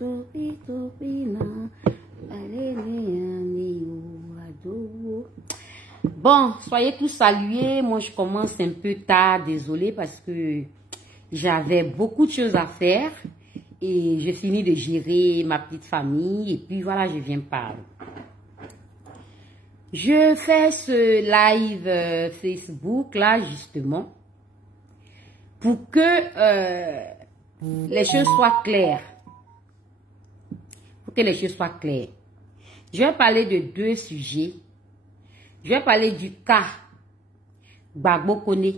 Bon, soyez tous salués. Moi, je commence un peu tard, désolé, parce que j'avais beaucoup de choses à faire et j'ai fini de gérer ma petite famille et puis voilà, je viens parler. Je fais ce live Facebook là justement pour que les choses soient claires. Pour que les choses soient claires. Je vais parler de deux sujets. Je vais parler du cas Gbagbo Kone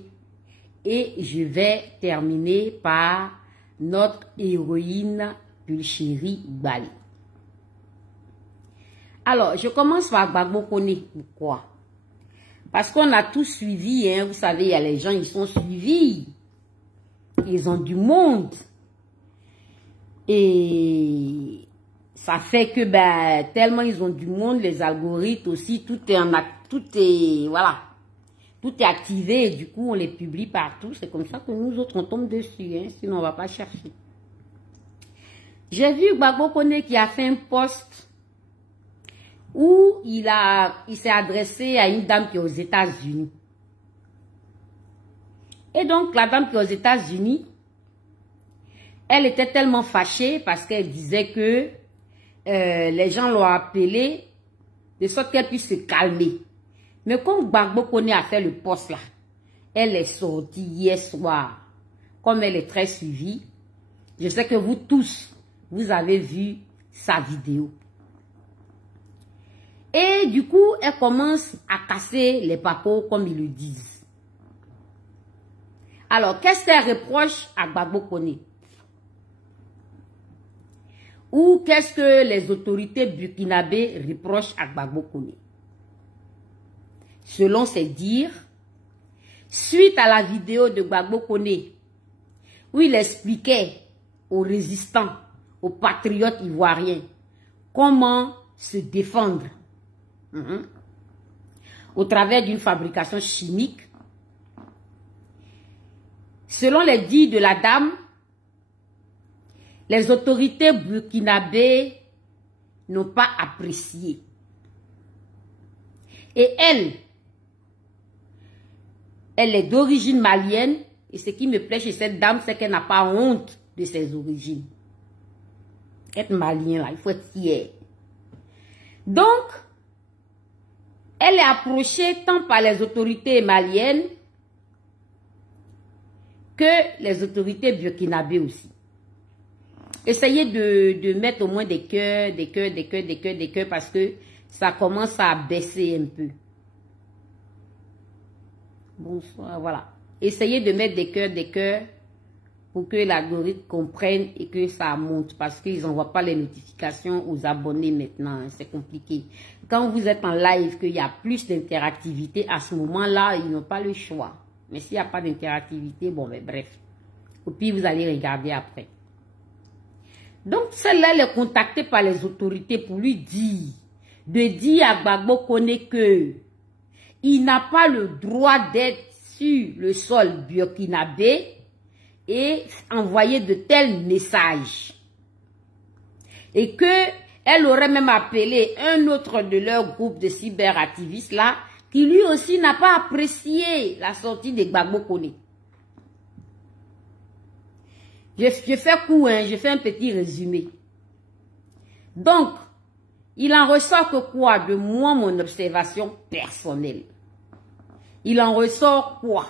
et je vais terminer par notre héroïne Pulchérie Gbali. Alors, je commence par Gbagbo Kone. Pourquoi? Parce qu'on a tous suivi, hein, vous savez, il y a les gens, ils sont suivis. Ils ont du monde. Et ça fait que, ben, tellement ils ont du monde, les algorithmes aussi, tout est activé et du coup, on les publie partout. C'est comme ça que nous autres, on tombe dessus, hein, sinon on va pas chercher. J'ai vu Gbagbo Kone qui a fait un post où il s'est adressé à une dame qui est aux États-Unis. Et donc, la dame qui est aux États-Unis, elle était tellement fâchée parce qu'elle disait que les gens l'ont appelée de sorte qu'elle puisse se calmer. Mais quand Gbagbo Kone a fait le post là, elle est sortie hier soir. Comme elle est très suivie, je sais que vous tous, vous avez vu sa vidéo. Et du coup, elle commence à casser les papos comme ils le disent. Alors, qu'est-ce qu'elle reproche à Gbagbo Kone? Ou qu'est-ce que les autorités burkinabées reprochent à Gbagbo Kone? Selon ses dires, suite à la vidéo de Gbagbo Kone, où il expliquait aux résistants, aux patriotes ivoiriens, comment se défendre au travers d'une fabrication chimique. Selon les dires de la dame, les autorités burkinabées n'ont pas apprécié. Et elle est d'origine malienne. Et ce qui me plaît chez cette dame, c'est qu'elle n'a pas honte de ses origines. Être malien, là, il faut être fier. Donc, elle est approchée tant par les autorités maliennes que les autorités burkinabées aussi. Essayez de mettre au moins des cœurs, parce que ça commence à baisser un peu. Bonsoir, voilà. Essayez de mettre des cœurs, pour que l'algorithme comprenne et que ça monte, parce qu'ils n'envoient pas les notifications aux abonnés maintenant, c'est compliqué. Quand vous êtes en live, qu'il y a plus d'interactivité, à ce moment-là, ils n'ont pas le choix. Mais s'il n'y a pas d'interactivité, bon, mais bref. Et puis, vous allez regarder après. Donc, celle-là, elle est contactée par les autorités pour lui dire, de dire à Gbagbo Kone que il n'a pas le droit d'être sur le sol burkinabé et envoyer de tels messages. Et que elle aurait même appelé un autre de leur groupe de cyberactivistes là, qui lui aussi n'a pas apprécié la sortie de Gbagbo Kone. Je fais court, hein, je fais un petit résumé. Donc, il en ressort que quoi de moi, mon observation personnelle? Il en ressort quoi?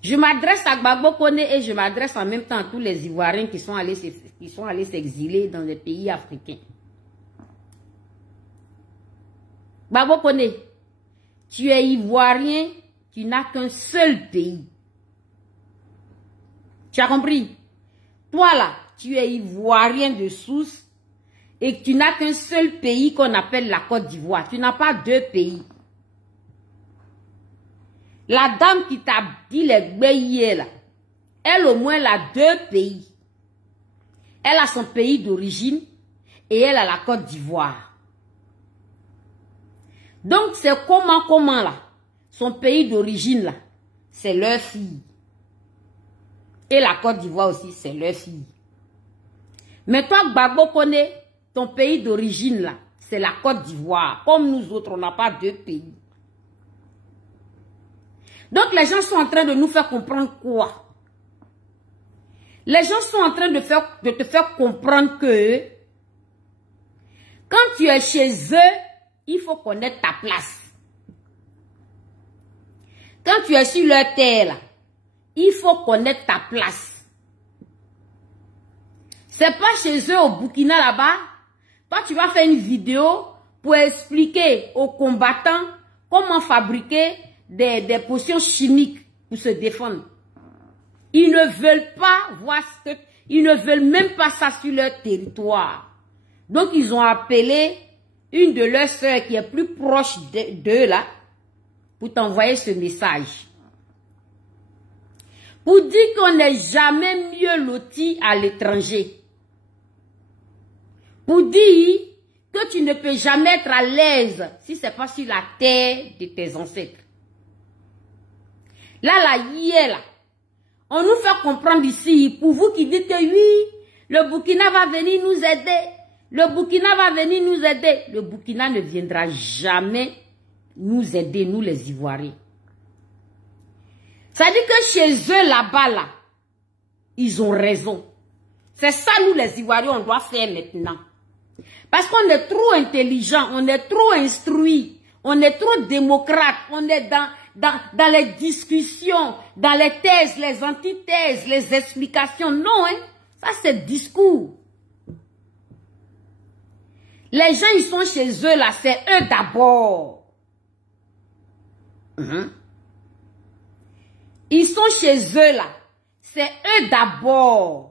Je m'adresse à Gbagbo Kone et je m'adresse en même temps à tous les Ivoiriens qui sont allés s'exiler dans les pays africains. Gbagbo Kone, tu es Ivoirien, tu n'as qu'un seul pays. Tu as compris? Toi là, tu es Ivoirien de souche et tu n'as qu'un seul pays qu'on appelle la Côte d'Ivoire. Tu n'as pas deux pays. La dame qui t'a dit les gbéyés là, elle au moins elle a deux pays. Elle a son pays d'origine et elle a la Côte d'Ivoire. Donc c'est comment là, son pays d'origine là, c'est leur fille. Et la Côte d'Ivoire aussi, c'est leur fille. Mais toi, Gbagbo connaît ton pays d'origine là. C'est la Côte d'Ivoire. Comme nous autres, on n'a pas deux pays. Donc les gens sont en train de nous faire comprendre quoi? Les gens sont en train de te faire comprendre que quand tu es chez eux, il faut connaître ta place. Quand tu es sur leur terre, là, il faut connaître ta place. C'est pas chez eux au Burkina là-bas. Toi, tu vas faire une vidéo pour expliquer aux combattants comment fabriquer des potions chimiques pour se défendre. Ils ne veulent pas voir ce que... Ils ne veulent même pas ça sur leur territoire. Donc, ils ont appelé une de leurs sœurs qui est plus proche d'eux là pour t'envoyer ce message. Pour dire qu'on n'est jamais mieux loti à l'étranger. Pour dire que tu ne peux jamais être à l'aise si ce n'est pas sur la terre de tes ancêtres. Là, hier, là, on nous fait comprendre ici, pour vous qui dites que oui, le Burkina va venir nous aider. Le Burkina va venir nous aider. Le Burkina ne viendra jamais nous aider, nous les Ivoiriens. Ça dit que chez eux là-bas, là, ils ont raison. C'est ça, nous les Ivoiriens, on doit faire maintenant. Parce qu'on est trop intelligent, on est trop instruit, on est trop démocrate, on est dans les discussions, dans les thèses, les antithèses, les explications. Non, hein, ça c'est discours. Les gens, ils sont chez eux là, c'est eux d'abord. Ils sont chez eux là, c'est eux d'abord.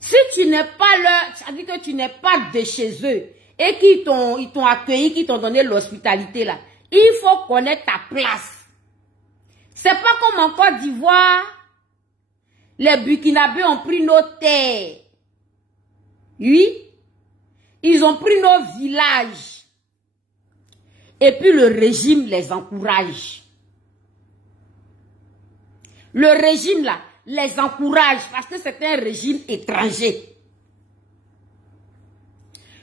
Si tu n'es pas leur, ça veut dire que tu n'es pas de chez eux et qu'ils t'ont accueilli, qu'ils t'ont donné l'hospitalité là, il faut connaître ta place. C'est pas comme en Côte d'Ivoire, les Burkinabés ont pris nos terres. Oui, ils ont pris nos villages. Et puis le régime les encourage. Le régime là les encourage parce que c'est un régime étranger.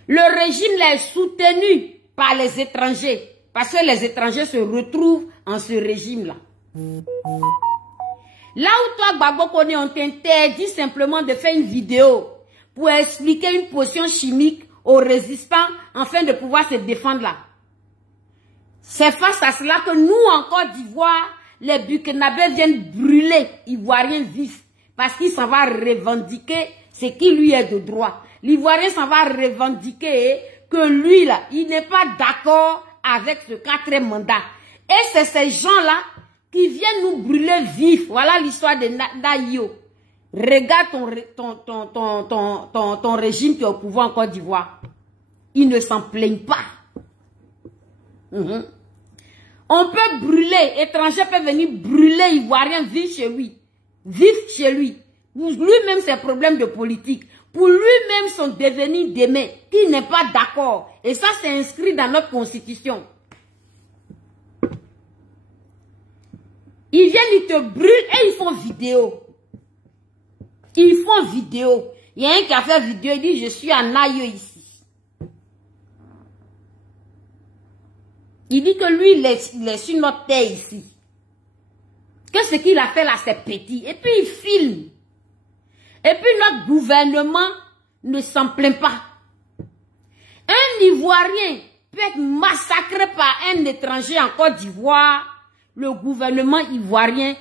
Le régime les est soutenu par les étrangers parce que les étrangers se retrouvent en ce régime-là. Là où toi, Gbagbo Koné, on t'interdit simplement de faire une vidéo pour expliquer une potion chimique aux résistants afin de pouvoir se défendre là. C'est face à cela que nous, en Côte d'Ivoire, les Burkinabés viennent brûler Ivoiriens vifs parce qu'il s'en va revendiquer ce qui lui est de droit. L'Ivoirien s'en va revendiquer que lui, là, il n'est pas d'accord avec ce 4e mandat. Et c'est ces gens-là qui viennent nous brûler vifs. Voilà l'histoire de Nayo. Regarde ton régime qui est au pouvoir en Côte d'Ivoire. Ils ne s'en plaignent pas. On peut brûler, étranger peut venir brûler Ivoirien, vivre chez lui. Vivre chez lui. Pour lui-même, c'est un problème de politique. Pour lui-même, son devenir demain, qui n'est pas d'accord. Et ça, c'est inscrit dans notre constitution. Ils viennent, ils te brûlent et ils font vidéo. Ils font vidéo. Il y a un qui a fait vidéo, il dit, je suis en aïe ici. Il dit que lui, il est sur notre terre ici. Que ce qu'il a fait là, c'est petit. Et puis il filme. Et puis notre gouvernement ne s'en plaint pas. Un Ivoirien peut être massacré par un étranger en Côte d'Ivoire. Le gouvernement ivoirien,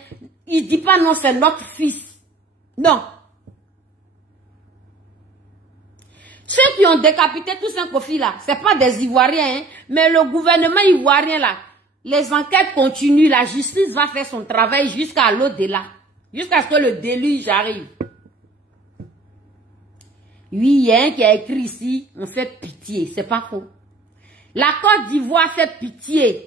il dit pas non, c'est notre fils. Non. Ceux qui ont décapité tous ces Kofi là, c'est pas des Ivoiriens, hein, mais le gouvernement ivoirien là, les enquêtes continuent, la justice va faire son travail jusqu'à l'au-delà, jusqu'à ce que le déluge arrive. Oui, il y a un qui a écrit ici, on fait pitié, c'est pas faux. La Côte d'Ivoire fait pitié.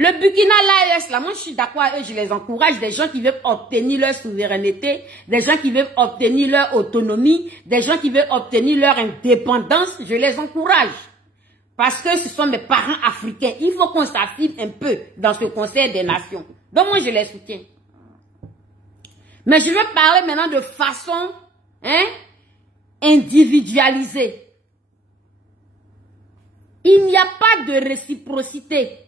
Le Burkina, l'AES, là, moi je suis d'accord avec eux, je les encourage, des gens qui veulent obtenir leur souveraineté, des gens qui veulent obtenir leur autonomie, des gens qui veulent obtenir leur indépendance, je les encourage. Parce que ce sont mes parents africains. Il faut qu'on s'affirme un peu dans ce Conseil des Nations. Donc moi je les soutiens. Mais je veux parler maintenant de façon individualisée. Il n'y a pas de réciprocité.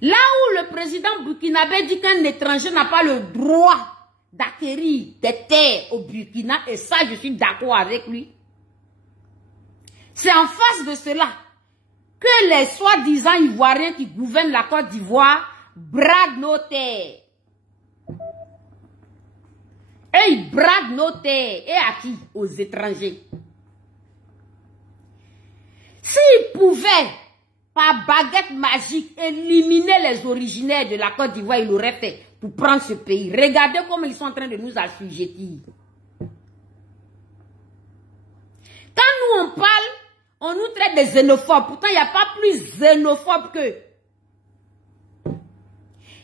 Là où le président burkinabé dit qu'un étranger n'a pas le droit d'acquérir des terres au Burkina, et ça je suis d'accord avec lui, c'est en face de cela que les soi-disant Ivoiriens qui gouvernent la Côte d'Ivoire bradent nos terres. Et ils bradent nos terres. Et à qui? Aux étrangers. S'ils pouvaient, par baguette magique, éliminer les originaires de la Côte d'Ivoire, ils l'auraient fait pour prendre ce pays. Regardez comment ils sont en train de nous assujettir. Quand nous on parle, on nous traite de xénophobes. Pourtant, il n'y a pas plus xénophobe qu'eux.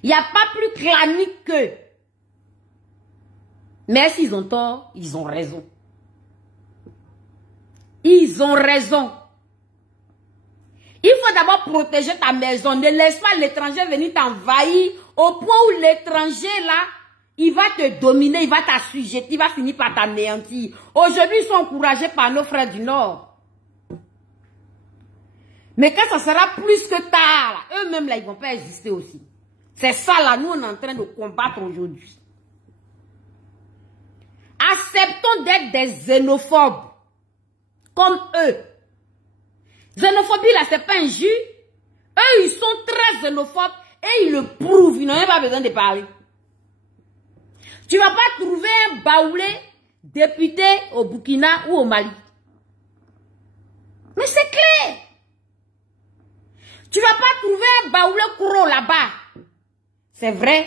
Il n'y a pas plus clanique qu'eux. Mais s'ils ont tort, ils ont raison. Ils ont raison. Il faut d'abord protéger ta maison. Ne laisse pas l'étranger venir t'envahir au point où l'étranger là, il va te dominer, il va t'assujettir, il va finir par t'anéantir. Aujourd'hui, ils sont encouragés par nos frères du Nord. Mais quand ça sera plus que tard, eux-mêmes là, ils ne vont pas exister aussi. C'est ça là, nous on est en train de combattre aujourd'hui. Acceptons d'être des xénophobes, comme eux. Xénophobie là, c'est pas un jus. Eux, ils sont très xénophobes et ils le prouvent, ils n'ont même pas besoin de parler. Tu ne vas pas trouver un baoulé député au Burkina ou au Mali. Mais c'est clair. Tu ne vas pas trouver un baoulé Kouro là-bas. C'est vrai.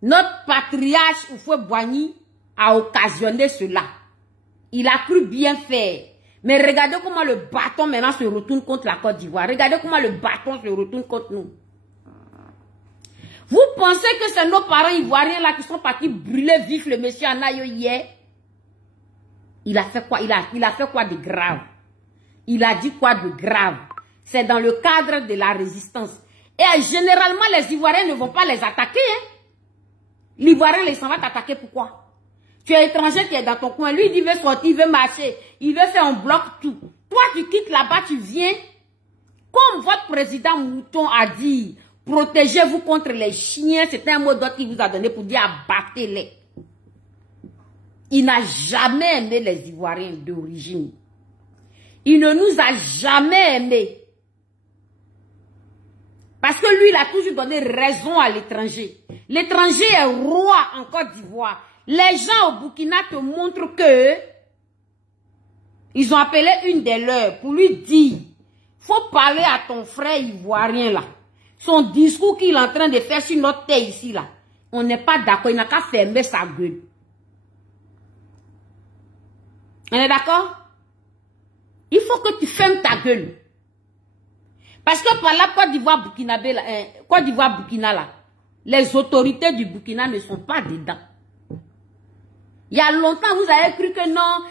Notre patriarche Houphouët-Boigny a occasionné cela. Il a cru bien faire. Mais regardez comment le bâton maintenant se retourne contre la Côte d'Ivoire. Regardez comment le bâton se retourne contre nous. Vous pensez que c'est nos parents ivoiriens là qui sont partis brûler vif le monsieur Anayo hier? Il a fait quoi? Il a fait quoi de grave? Il a dit quoi de grave? C'est dans le cadre de la résistance. Et généralement, les Ivoiriens ne vont pas les attaquer. Hein? L'Ivoirien, il s'en va t'attaquer. Pourquoi? Tu es étranger, tu es dans ton coin. Lui, il veut sortir, il veut marcher. Il veut faire un bloc tout. Toi, tu quittes là-bas, tu viens. Comme votre président Mouton a dit, protégez-vous contre les chiens. C'est un mot d'autre qu'il vous a donné pour dire abattez-les. Il n'a jamais aimé les Ivoiriens d'origine. Il ne nous a jamais aimés. Parce que lui, il a toujours donné raison à l'étranger. L'étranger est roi en Côte d'Ivoire. Les gens au Burkina te montrent que ils ont appelé une des leurs pour lui dire, faut parler à ton frère ivoirien là. Son discours qu'il est en train de faire sur notre terre ici là, on n'est pas d'accord, il n'a qu'à fermer sa gueule. On est d'accord? Il faut que tu fermes ta gueule. Parce que par la Côte d'Ivoire, Burkina là, les autorités du Burkina ne sont pas dedans. Il y a longtemps, vous avez cru que non,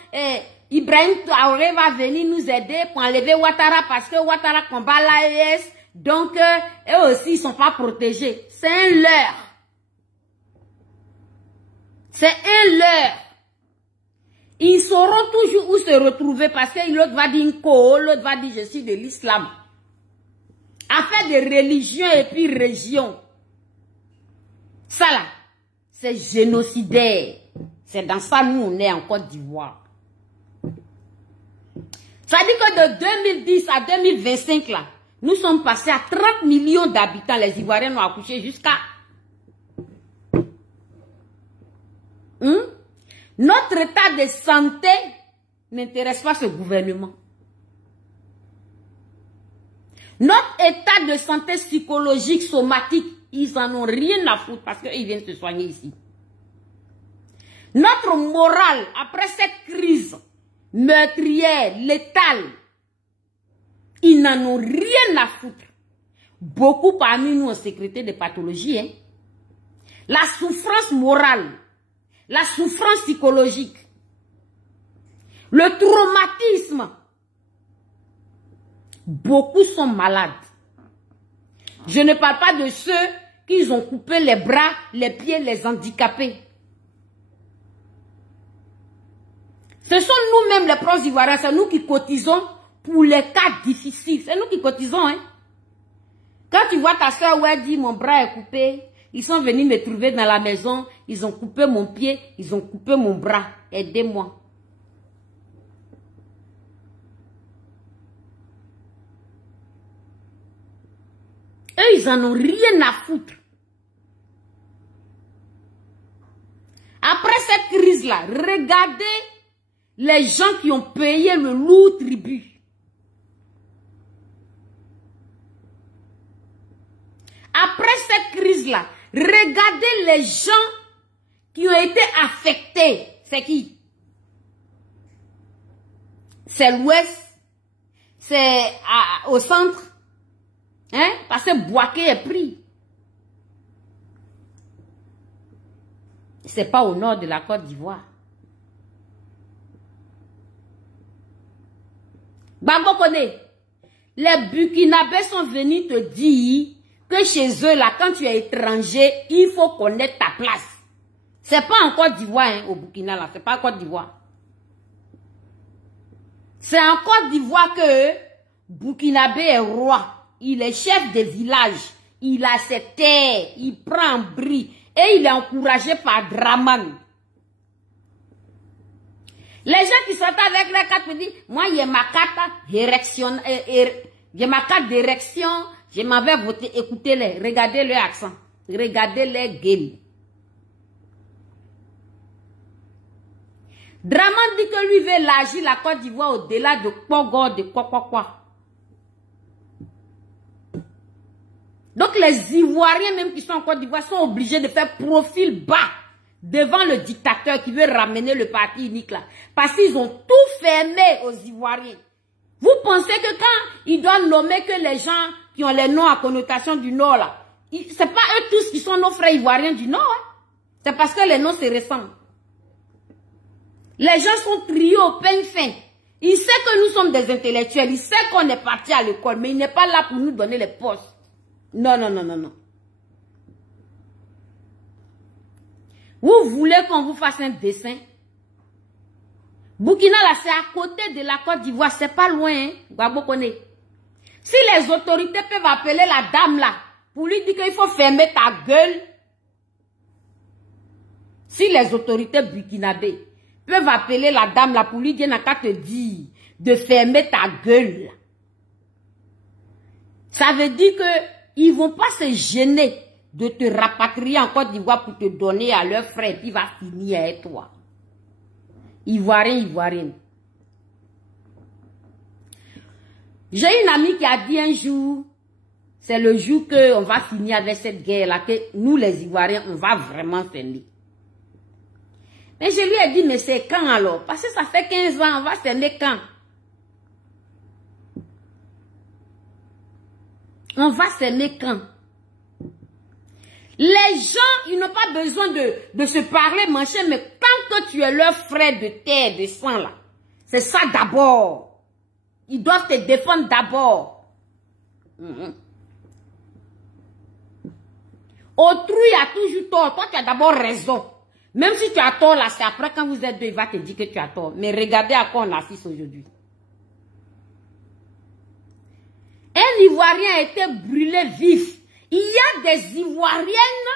Ibrahim Traoré va venir nous aider pour enlever Ouattara parce que Ouattara combat l'AES. Donc, eux aussi, ils ne sont pas protégés. C'est un leurre. C'est un leurre. Ils sauront toujours où se retrouver parce que l'autre va dire Nko, l'autre va dire je suis de l'islam. Affaire de religion et puis région. Ça là, c'est génocidaire. C'est dans ça nous on est en Côte d'Ivoire. Ça dit que de 2010 à 2025 là, nous sommes passés à 30 millions d'habitants. Les Ivoiriens ont accouché jusqu'à... Notre état de santé n'intéresse pas ce gouvernement. Notre état de santé psychologique, somatique, ils en ont rien à foutre parce qu'ils viennent se soigner ici. Notre morale, après cette crise meurtrière, létale, ils n'en ont rien à foutre. Beaucoup parmi nous ont sécrété des pathologies. Hein? La souffrance morale, la souffrance psychologique, le traumatisme. Beaucoup sont malades. Je ne parle pas de ceux qu'ils ont coupé les bras, les pieds, les handicapés. Ce sont nous-mêmes les pros ivoiriens, c'est nous qui cotisons pour les cas difficiles. C'est nous qui cotisons, hein. Quand tu vois ta soeur où elle dit mon bras est coupé, ils sont venus me trouver dans la maison, ils ont coupé mon pied, ils ont coupé mon bras. Aidez-moi. Eux, ils en ont rien à foutre. Après cette crise-là, regardez les gens qui ont payé le lourd tribut. Après cette crise-là, regardez les gens qui ont été affectés. C'est qui? C'est l'Ouest. C'est au centre. Hein? Parce que Bouaké est pris. C'est pas au nord de la Côte d'Ivoire. Gbagbo connaît. Les Burkinabés sont venus te dire que chez eux, là, quand tu es étranger, il faut connaître ta place. C'est pas en Côte d'Ivoire, hein, au Burkina, là. C'est pas en Côte d'Ivoire. C'est en Côte d'Ivoire que Burkinabé est roi. Il est chef des villages. Il a ses terres. Il prend en bris. Et il est encouragé par Draman. Les gens qui sont avec les cartes me disent, moi, il y a ma carte d'érection. Il y a ma carte d'érection. Je m'avais voté. Écoutez-les. Regardez leur accent. Regardez les gueules. Draman dit que lui veut élargir la Côte d'Ivoire au-delà de Pogor, de quoi. Donc les Ivoiriens même qui sont en Côte d'Ivoire sont obligés de faire profil bas devant le dictateur qui veut ramener le parti unique là. Parce qu'ils ont tout fermé aux Ivoiriens. Vous pensez que quand ils doivent nommer que les gens qui ont les noms à connotation du Nord là, c'est pas eux tous qui sont nos frères Ivoiriens du Nord. Hein? C'est parce que les noms se ressemblent. Les gens sont triés au peigne fin. Il sait que nous sommes des intellectuels. Il sait qu'on est parti à l'école, mais il n'est pas là pour nous donner les postes. Non. Vous voulez qu'on vous fasse un dessin? Burkina, là, c'est à côté de la Côte d'Ivoire. C'est pas loin, hein? Gbagbo connaît. Si les autorités peuvent appeler la dame, là, pour lui dire qu'il faut fermer ta gueule. Si les autorités burkinabées peuvent appeler la dame, là, pour lui dire, n'a qu'à te dire de fermer ta gueule, là. Ça veut dire que ils vont pas se gêner de te rapatrier en Côte d'Ivoire pour te donner à leur frère, puis va finir avec toi. Ivoirien. J'ai une amie qui a dit un jour, c'est le jour qu'on va finir avec cette guerre-là, que nous les Ivoiriens, on va vraiment finir. Mais je lui ai dit, mais c'est quand alors? Parce que ça fait 15 ans, on va finir quand? On va s'aimer quand? Les gens, ils n'ont pas besoin de se parler, mancher, mais tant que tu es leur frère de terre, de sang, là, c'est ça d'abord. Ils doivent te défendre d'abord. Autrui a toujours tort. Toi, tu as d'abord raison. Même si tu as tort, là, c'est après quand vous êtes deux, il va te dire que tu as tort. Mais regardez à quoi on assiste aujourd'hui. Un Ivoirien a été brûlé vif. Il y a des Ivoiriennes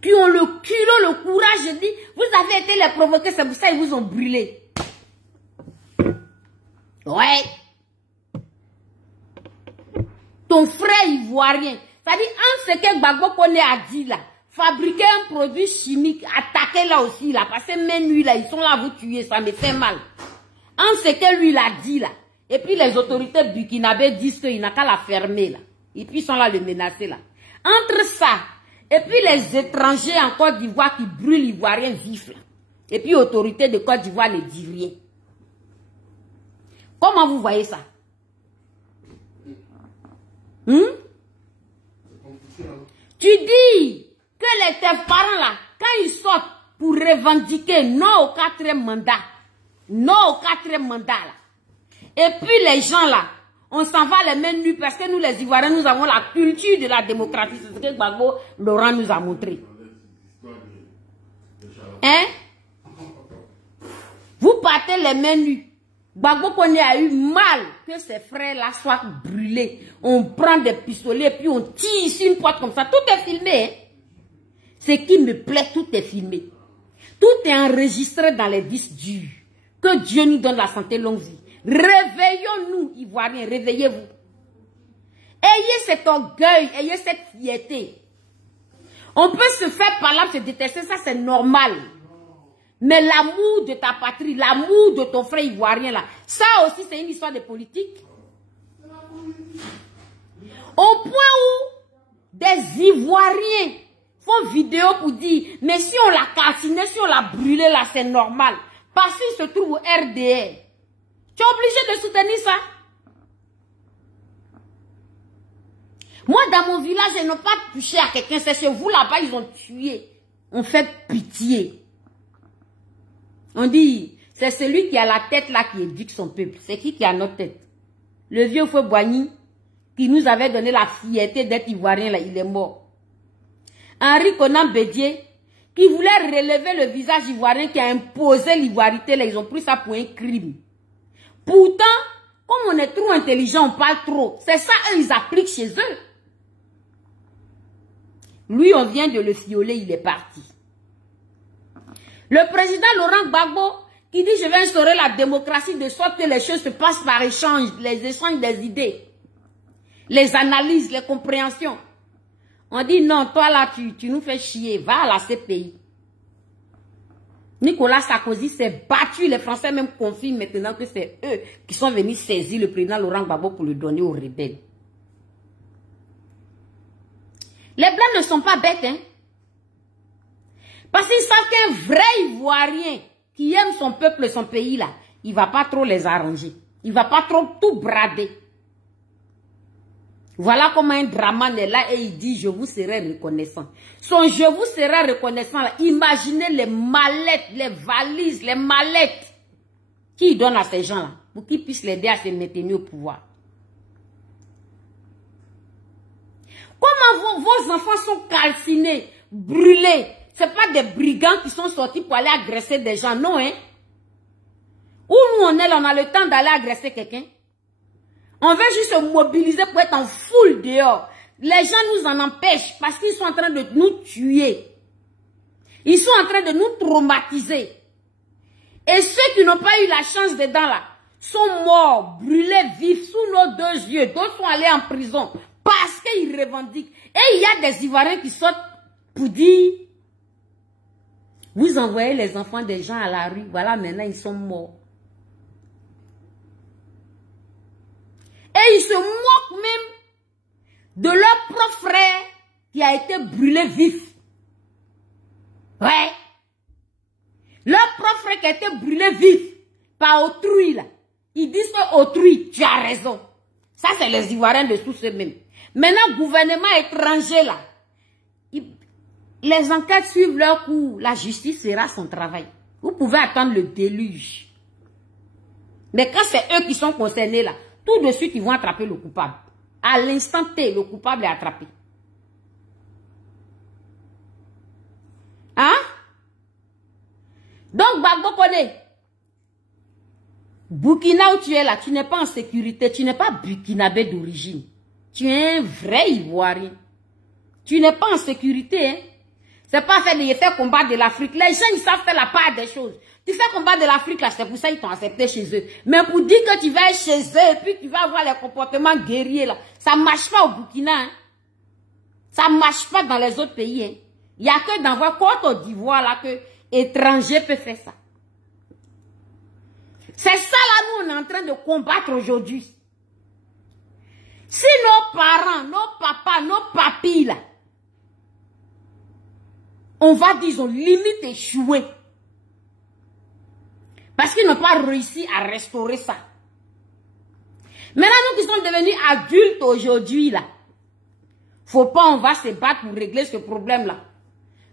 qui ont le culot, le courage de dire, vous avez été les provoquer, c'est pour ça qu'ils vous ont brûlé. Ouais. Ton frère Ivoirien, c'est-à-dire, en ce que Gbagbo Kone a dit là, fabriquer un produit chimique, attaquer là aussi là, parce que même lui là, ils sont là à vous tuer, ça me fait mal. En ce que lui l'a dit là, et puis les autorités burkinabées disent qu'il n'a qu'à la fermer là. Et puis ils sont là le menacer là. Entre ça, et puis les étrangers en Côte d'Ivoire qui brûlent l'Ivoirien vif là. Et puis autorités de Côte d'Ivoire ne disent rien. Comment vous voyez ça? Tu dis que tes parents là, quand ils sortent pour revendiquer non au 4e mandat, non au 4e mandat là. Et puis les gens là, On s'en va les mains nues parce que nous, les Ivoiriens, nous avons la culture de la démocratie. C'est ce que Gbagbo Laurent nous a montré. Hein? Vous partez les mains nues. Gbagbo Koné a eu mal que ses frères-là soient brûlés. On prend des pistolets puis on tire sur une porte comme ça. Tout est filmé. Hein? Ce qui me plaît, tout est filmé. Tout est enregistré dans les disques durs. Que Dieu nous donne la santé, longue vie. Réveillons-nous, Ivoiriens, réveillez-vous. Ayez cet orgueil, ayez cette fierté. On peut se faire par là, se détester, ça c'est normal. Mais l'amour de ta patrie, l'amour de ton frère ivoirien là, ça aussi c'est une histoire de politique. Au point où des Ivoiriens font vidéo pour dire, mais si on l'a calciné, si on l'a brûlé là, c'est normal. Parce qu'il se trouve au RDR. Tu es obligé de soutenir ça. Moi, dans mon village, ils n'ont pas touché à quelqu'un. C'est chez vous là-bas, ils ont tué. On fait pitié. On dit, c'est celui qui a la tête là qui éduque son peuple. C'est qui a notre tête? Le vieux Feu Boigny, qui nous avait donné la fierté d'être ivoirien là, il est mort. Henri Konan Bédié, qui voulait relever le visage ivoirien, qui a imposé l'ivoirité là, ils ont pris ça pour un crime. Pourtant, comme on est trop intelligent, on parle trop. C'est ça, eux, ils appliquent chez eux. Lui, on vient de le fioler, il est parti. Le président Laurent Gbagbo, qui dit, je vais instaurer la démocratie de sorte que les choses se passent par échange, les échanges des idées, les analyses, les compréhensions. On dit, non, toi là, tu nous fais chier, va à la CPI. Nicolas Sarkozy s'est battu, les Français même confirment maintenant que c'est eux qui sont venus saisir le président Laurent Gbagbo pour le donner aux rebelles. Les Blancs ne sont pas bêtes, hein. Parce qu'ils savent qu'un vrai Ivoirien qui aime son peuple et son pays là, il ne va pas trop les arranger. Il ne va pas trop tout brader. Voilà comment un Draman est là et il dit, je vous serai reconnaissant. Son je vous serai reconnaissant là, imaginez les mallettes, les valises, les mallettes qu'il donne à ces gens-là pour qu'ils puissent l'aider à se maintenir au pouvoir. Comment vos enfants sont calcinés, brûlés? Ce n'est pas des brigands qui sont sortis pour aller agresser des gens, non, hein? Où nous on est là, on a le temps d'aller agresser quelqu'un. On veut juste se mobiliser pour être en foule dehors. Les gens nous en empêchent parce qu'ils sont en train de nous tuer. Ils sont en train de nous traumatiser. Et ceux qui n'ont pas eu la chance dedans là, sont morts, brûlés vifs sous nos deux yeux. D'autres sont allés en prison parce qu'ils revendiquent. Et il y a des Ivoiriens qui sortent pour dire, vous envoyez les enfants des gens à la rue, voilà maintenant ils sont morts. Et ils se moquent même de leur propre frère qui a été brûlé vif. Ouais. Leur propre frère qui a été brûlé vif par autrui là. Ils disent que autrui, tu as raison. Ça c'est les Ivoiriens de tous eux-mêmes. Maintenant, gouvernement étranger là, les enquêtes suivent leur cours. La justice fera son travail. Vous pouvez attendre le déluge. Mais quand c'est eux qui sont concernés là, tout de suite, ils vont attraper le coupable. À l'instant T, le coupable est attrapé. Hein? Donc, Gbagbo Koné, Burkina où tu es là, tu n'es pas en sécurité. Tu n'es pas burkinabé d'origine. Tu es un vrai Ivoirien. Tu n'es pas en sécurité. Hein? C'est pas faire combattre de l'Afrique. Les gens, ils savent faire la part des choses. Tu fais combattre de l'Afrique, là, c'est pour ça qu'ils t'ont accepté chez eux. Mais pour dire que tu vas être chez eux, et puis tu vas avoir les comportements guerriers, là, ça ne marche pas au Burkina. Hein? Ça ne marche pas dans les autres pays. Hein? Il n'y a que dans votre Côte d'Ivoire, là, que étrangers peuvent faire ça. C'est ça, là, nous, on est en train de combattre aujourd'hui. Si nos parents, nos papas, nos papis, là, on va dire, ils ont limite échoué. Parce qu'ils n'ont pas réussi à restaurer ça. Maintenant, nous qui sommes devenus adultes aujourd'hui, là, faut pas, on va se battre pour régler ce problème-là.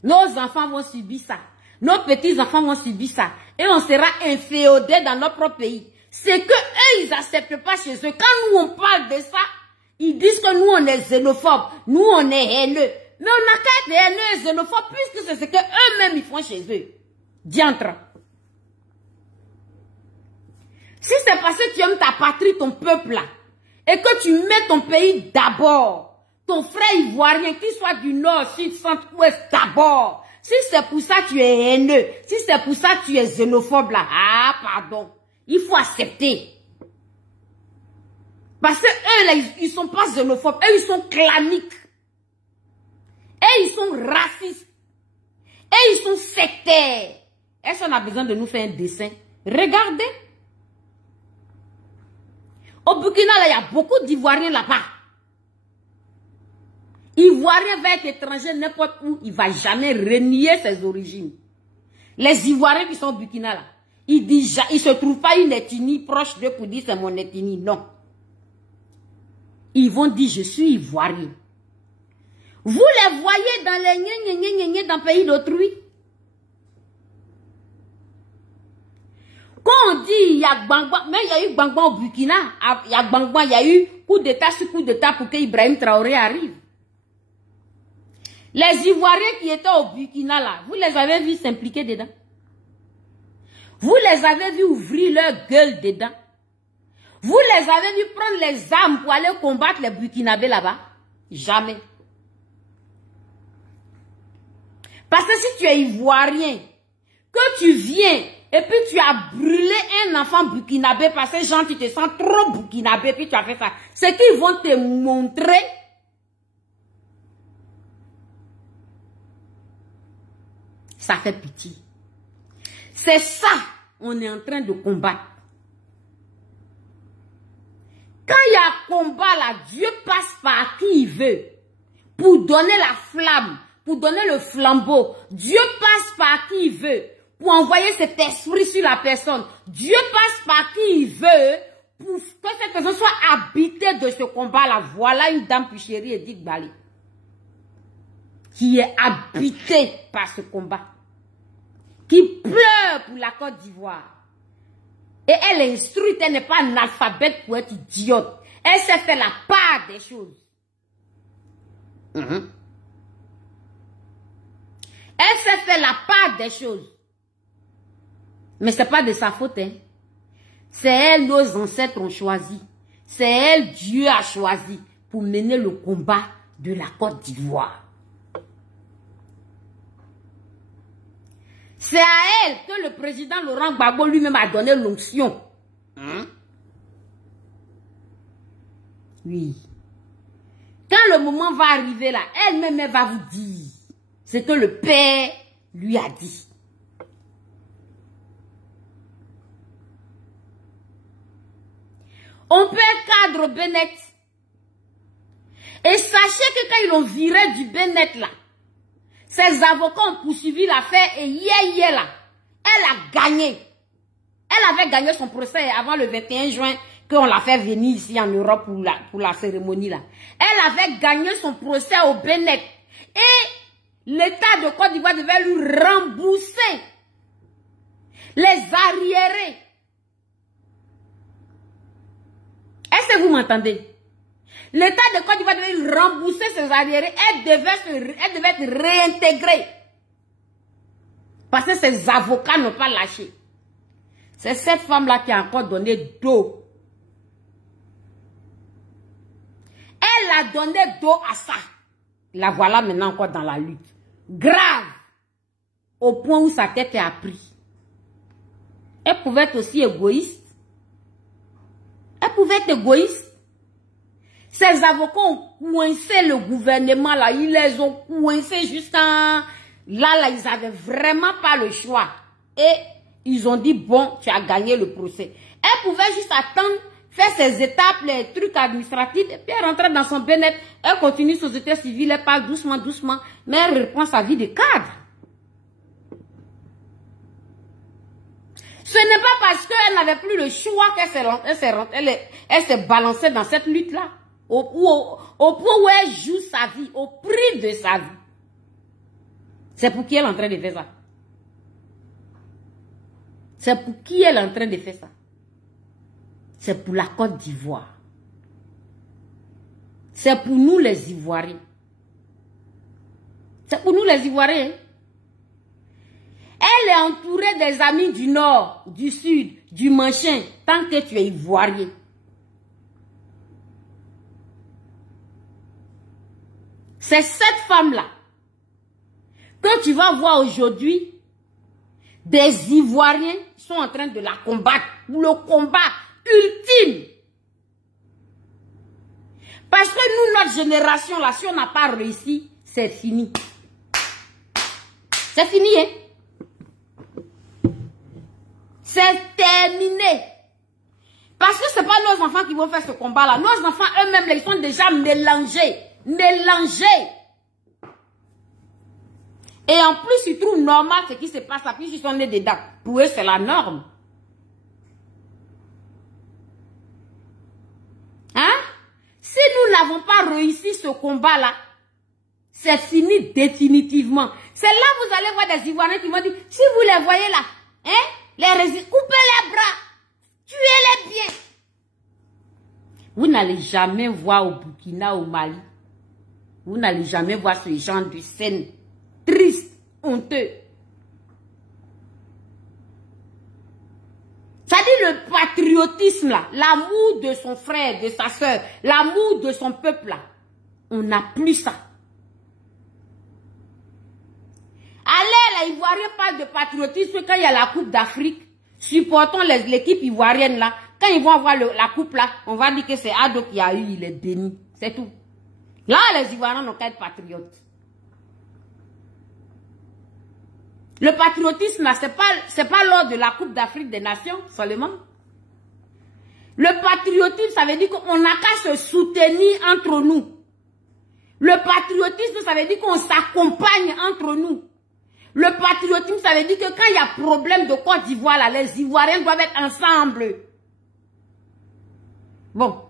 Nos enfants vont subir ça. Nos petits-enfants vont subir ça. Et on sera inféodés dans notre propre pays. c'est que eux, ils n'acceptent pas chez eux. Quand nous, on parle de ça, ils disent que nous, on est xénophobes. Nous, on est haineux. Mais on n'a qu'à être haineux et xénophobes puisque c'est ce qu'eux-mêmes, ils font chez eux. Diantre. Si c'est parce que tu aimes ta patrie, ton peuple là, et que tu mets ton pays d'abord, ton frère ivoirien, qu'il soit du nord, sud, centre, ouest, d'abord. Si c'est pour ça que tu es haineux, si c'est pour ça que tu es xénophobe là, ah pardon, il faut accepter. Parce que eux là, ils sont pas xénophobes, eux ils sont claniques. Et ils sont racistes. Et ils sont sectaires. Est-ce qu'on a besoin de nous faire un dessin? Regardez. Au Burkina, là, il y a beaucoup d'Ivoiriens là-bas. Ivoirien va être étranger n'importe où, il ne va jamais renier ses origines. Les Ivoiriens qui sont au Burkina, là, ils ne se trouvent pas une ethnie proche d'eux pour dire c'est mon ethnie. Non. Ils vont dire je suis Ivoirien. Vous les voyez dans les dans le pays d'autrui. Quand on dit il y a Gbangba, mais il y a eu Gbangba au Burkina, il y a Gbangba, il y a eu coup d'état sur coup d'état pour que Ibrahim Traoré arrive. Les Ivoiriens qui étaient au Burkina là, vous les avez vus s'impliquer dedans. Vous les avez vus ouvrir leur gueule dedans. Vous les avez vus prendre les armes pour aller combattre les Burkinabés là-bas. Jamais. Parce que si tu es Ivoirien, que tu viens et puis tu as brûlé un enfant burkinabé parce que genre tu te sens trop burkinabé puis tu as fait ça, c'est qu'ils vont te montrer ça fait pitié. C'est ça on est en train de combattre. Quand il y a combat là, Dieu passe par qui il veut pour donner la flamme, pour donner le flambeau. Dieu passe par qui il veut pour envoyer cet esprit sur la personne. Dieu passe par qui il veut pour que cette personne soit habitée de ce combat-là. Voilà une dame Puchérie Edith Bali qui est habitée par ce combat, qui pleure pour la Côte d'Ivoire. Et elle est instruite, elle n'est pas analphabète pour être idiote. Elle sait faire la part des choses. Elle sait faire la part des choses. Mais ce n'est pas de sa faute. Hein. C'est elle, nos ancêtres ont choisi. C'est elle, Dieu a choisi pour mener le combat de la Côte d'Ivoire. C'est à elle que le président Laurent Gbagbo lui-même a donné l'onction. Oui. Quand le moment va arriver là, elle-même va vous dire ce que le Père lui a dit. On peut cadre Bennett. Et sachez que quand ils l'ont viré du Bennett là, ses avocats ont poursuivi l'affaire et hier là, elle a gagné. Elle avait gagné son procès avant le 21 juin qu'on l'a fait venir ici en Europe pour la cérémonie là. Elle avait gagné son procès au Bennett. Et l'État de Côte d'Ivoire devait lui rembourser les arriérés. Est-ce que vous m'entendez? L'État de Côte d'Ivoire devait lui rembourser ses arriérés. Elle devait être réintégrée. Parce que ses avocats n'ont pas lâché. C'est cette femme-là qui a encore donné dos. Elle a donné dos à ça. La voilà maintenant encore dans la lutte. Grave. Au point où sa tête est apprise. Elle pouvait être aussi égoïste. Elle pouvait être égoïste. Ces avocats ont coincé le gouvernement là. Ils les ont coincés jusqu'à... Là, ils n'avaient vraiment pas le choix. Et ils ont dit, bon, tu as gagné le procès. Elle pouvait juste attendre, faire ses étapes, les trucs administratifs, et puis elle rentrait dans son bien-être. Elle continue son société civile, elle parle doucement, doucement, mais elle reprend sa vie de cadre. Ce n'est pas parce qu'elle n'avait plus le choix qu'elle s'est balancée dans cette lutte-là. Au point où elle joue sa vie, au prix de sa vie. C'est pour qui elle est en train de faire ça? C'est pour qui elle est en train de faire ça? c'est pour la Côte d'Ivoire. C'est pour nous les Ivoiriens. C'est pour nous les Ivoiriens. Elle est entourée des amis du Nord, du Sud, du machin, tant que tu es Ivoirien. C'est cette femme-là que tu vas voir aujourd'hui, des Ivoiriens sont en train de la combattre. Le combat ultime. Parce que nous, notre génération, là, si on n'a pas réussi, c'est fini. C'est fini, hein? C'est terminé. Parce que ce n'est pas nos enfants qui vont faire ce combat-là. Nos enfants eux-mêmes, ils sont déjà mélangés. Mélangés. Et en plus, ils trouvent normal ce qui se passe là, puis ils sont nés dedans. Pour eux, c'est la norme. Hein? Si nous n'avons pas réussi ce combat-là, c'est fini définitivement. C'est là que vous allez voir des Ivoiriens qui vont dire, si vous les voyez là, hein, coupez les bras, tuez-les bien. Vous n'allez jamais voir au Burkina, au Mali, vous n'allez jamais voir ce genre de scène triste, honteux. Ça dit le patriotisme là, l'amour de son frère, de sa soeur, l'amour de son peuple là, on n'a plus ça. Allez, les Ivoiriens parlent de patriotisme quand il y a la Coupe d'Afrique. Supportons l'équipe ivoirienne là. Quand ils vont avoir la coupe là, on va dire que c'est Ado qui a eu, il est béni. C'est tout. Là, les Ivoiriens n'ont qu'à être patriotes. Le patriotisme là, c'est pas lors de la Coupe d'Afrique des Nations seulement. Le patriotisme, ça veut dire qu'on n'a qu'à se soutenir entre nous. Le patriotisme, ça veut dire qu'on s'accompagne entre nous. Le patriotisme, ça veut dire que quand il y a problème de Côte d'Ivoire, là, les Ivoiriens doivent être ensemble. Bon,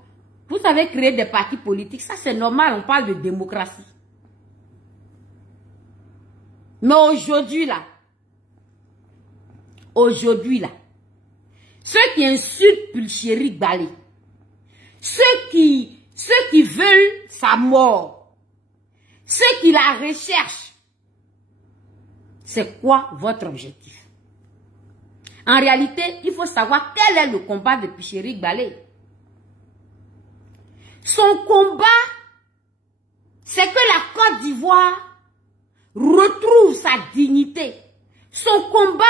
vous savez créer des partis politiques, ça c'est normal, on parle de démocratie. Mais aujourd'hui là, ceux qui insultent Pulchéri Balé, ceux qui veulent sa mort, ceux qui la recherchent, c'est quoi votre objectif? En réalité, il faut savoir quel est le combat de Pulchéri Balé. Son combat, c'est que la Côte d'Ivoire retrouve sa dignité. Son combat,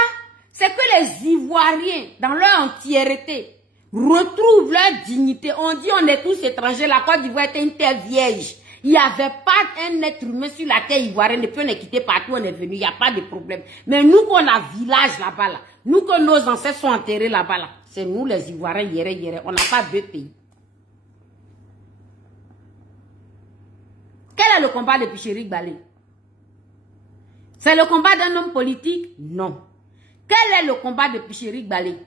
c'est que les Ivoiriens, dans leur entièreté, retrouvent leur dignité. On dit on est tous étrangers, la Côte d'Ivoire était une terre vierge. Il n'y avait pas un être humain sur la terre ivoirienne, depuis on est quitté partout, on est venu, il n'y a pas de problème. Mais nous qu'on a village là-bas, là, nous que nos ancêtres sont enterrés là-bas, là, c'est nous les Ivoiriens, yéré, on n'a pas deux pays. Quel est le combat de Pulchéri Balé? C'est le combat d'un homme politique? Non. Quel est le combat de Pulchéri Balé?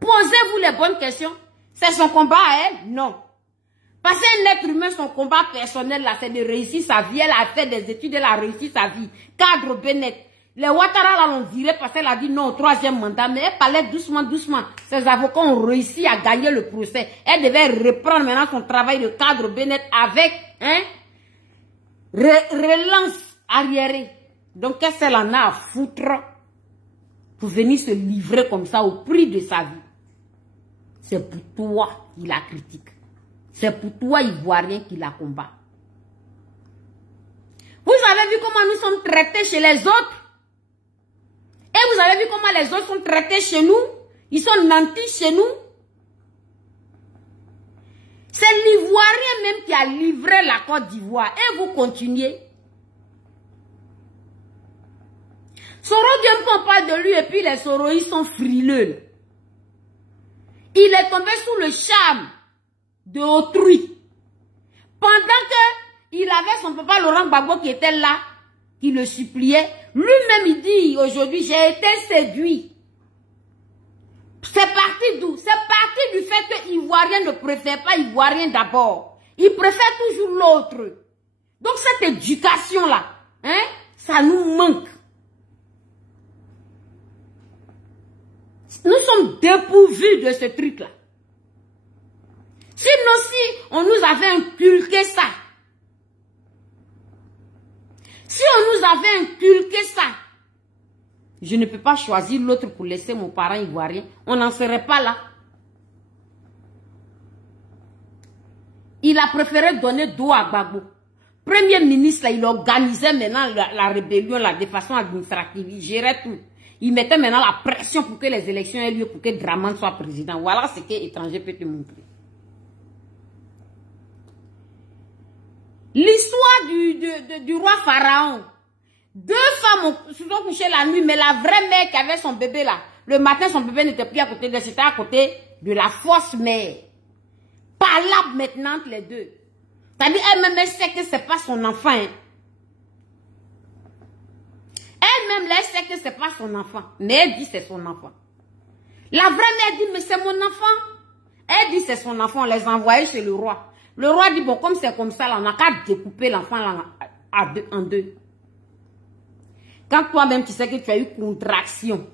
Posez-vous les bonnes questions. C'est son combat à elle? Non. Parce qu'un être humain, son combat personnel, là, c'est de réussir sa vie. Elle a fait des études, elle a réussi sa vie. Cadre Bennett. Les Ouattara, là, l'ont viré parce qu'elle a dit non au 3e mandat. Mais elle parlait doucement, doucement. Ses avocats ont réussi à gagner le procès. Elle devait reprendre maintenant son travail de cadre Bennett avec, hein, relance arriérée. Donc, qu'est-ce qu'elle en a à foutre pour venir se livrer comme ça au prix de sa vie? C'est pour toi qui la critique. C'est pour toi, Ivoirien, qui la combat. Vous avez vu comment nous sommes traités chez les autres? Et vous avez vu comment les autres sont traités chez nous? Ils sont nantis chez nous? C'est l'Ivoirien même qui a livré la Côte d'Ivoire. Et vous continuez. Soro vient qu'on parle de lui et puis les Soroïs sont frileux. Il est tombé sous le charme de autrui. Pendant que il avait son papa Laurent Gbagbo qui était là, qui le suppliait, lui-même il dit aujourd'hui j'ai été séduit. C'est parti d'où? C'est parti du fait que Ivoirien ne préfère pas Ivoirien d'abord. Il préfère toujours l'autre. Donc cette éducation-là, hein, ça nous manque. Nous sommes dépourvus de ce truc-là. Sinon, si on nous avait inculqué ça, si on nous avait inculqué ça, je ne peux pas choisir l'autre pour laisser mon parent ivoirien. On n'en serait pas là. Il a préféré donner dos à Gbagbo. Premier ministre, là, il organisait maintenant la rébellion là, de façon administrative. Il gérait tout. Il mettait maintenant la pression pour que les élections aient lieu, pour que Dramane soit président. Voilà ce que l'étranger peut te montrer. L'histoire du roi Pharaon. 2 femmes se sont couchées la nuit, mais la vraie mère qui avait son bébé là, le matin son bébé n'était plus à côté d'elle, c'était à côté de la fausse mère. Palabre maintenant entre les deux. C'est-à-dire elle-même elle sait que c'est pas son enfant. Hein. Elle-même elle sait que c'est pas son enfant, mais elle dit c'est son enfant. La vraie mère dit mais c'est mon enfant. Elle dit c'est son enfant, on les a envoyés chez le roi. Le roi dit bon comme c'est comme ça là, on n'a qu'à découper l'enfant en deux. Quand toi-même tu sais que tu as eu contraction,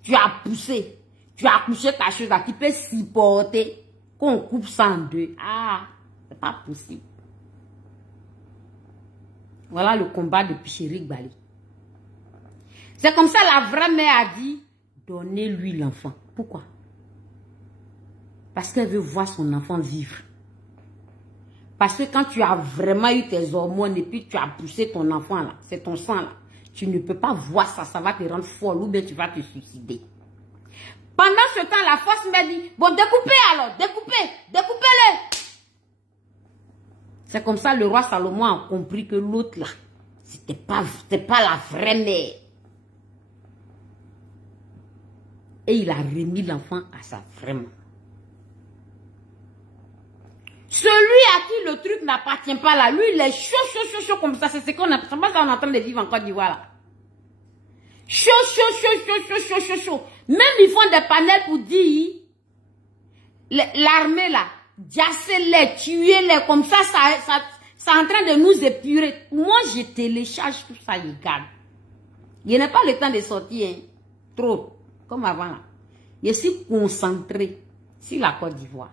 tu as poussé, tu as accouché ta chose là, tu peux supporter qu'on coupe ça en deux. Ah, c'est pas possible. Voilà le combat de Pichirik Bali. C'est comme ça la vraie mère a dit, donnez-lui l'enfant. Pourquoi? Parce qu'elle veut voir son enfant vivre. Parce que quand tu as vraiment eu tes hormones et puis tu as poussé ton enfant là, c'est ton sang là, tu ne peux pas voir ça, ça va te rendre folle ou bien tu vas te suicider. Pendant ce temps, la force m'a dit, bon, découpez alors, découpez-le. C'est comme ça le roi Salomon a compris que l'autre là, c'était pas la vraie mère. Et il a remis l'enfant à sa vraie mère. Celui à qui le truc n'appartient pas là, lui, il est chaud comme ça. C'est ce qu'on est en train de vivre en Côte d'Ivoire là. Chaud. Même ils font des panels pour dire, l'armée là, diasser-les, tuer-les, comme ça, c'est en train de nous épurer. Moi, je télécharge tout ça, je garde. Je n'ai pas le temps de sortir, hein. Trop, comme avant là. Je suis concentré sur la Côte d'Ivoire.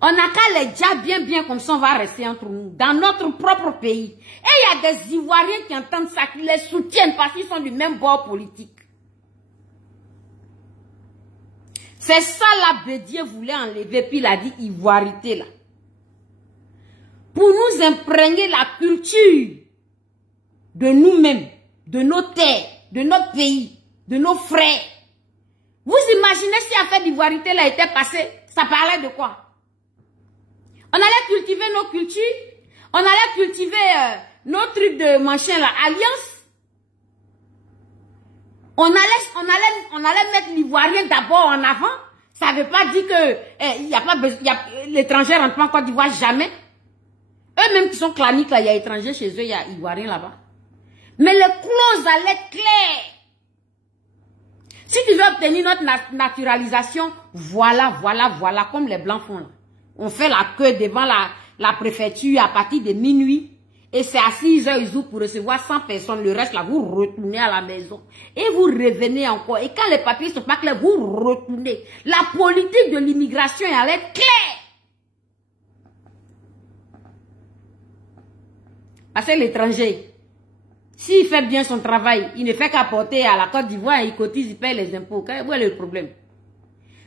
On n'a qu'à les dire bien comme ça, on va rester entre nous, dans notre propre pays. Et il y a des Ivoiriens qui entendent ça, qui les soutiennent parce qu'ils sont du même bord politique. C'est ça la Bédier voulait enlever, puis il a dit ivoirité là. Pour nous imprégner la culture de nous-mêmes, de nos terres, de notre pays, de nos frères. Vous imaginez si l'affaire d'ivoirité là était passée, ça parlait de quoi? On allait cultiver nos cultures, on allait cultiver nos trucs de machin là, alliance. On allait mettre l'Ivoirien d'abord en avant. Ça ne veut pas dire que l'étranger rentre pas en Côte d'Ivoire jamais. Eux-mêmes qui sont claniques là, il y a étrangers chez eux, il y a Ivoiriens là-bas. Mais les clauses allaient être claires. Si tu veux obtenir notre naturalisation, voilà, comme les Blancs font là. On fait la queue devant la préfecture à partir de minuit. Et c'est à 6h, ils ouvrent pour recevoir 100 personnes. Le reste, là, vous retournez à la maison. Et vous revenez encore. Et quand les papiers ne sont pas clairs, vous retournez. La politique de l'immigration, elle est claire. Parce que l'étranger, s'il fait bien son travail, il ne fait qu'apporter à la Côte d'Ivoire, il cotise, il paye les impôts. Où est le problème?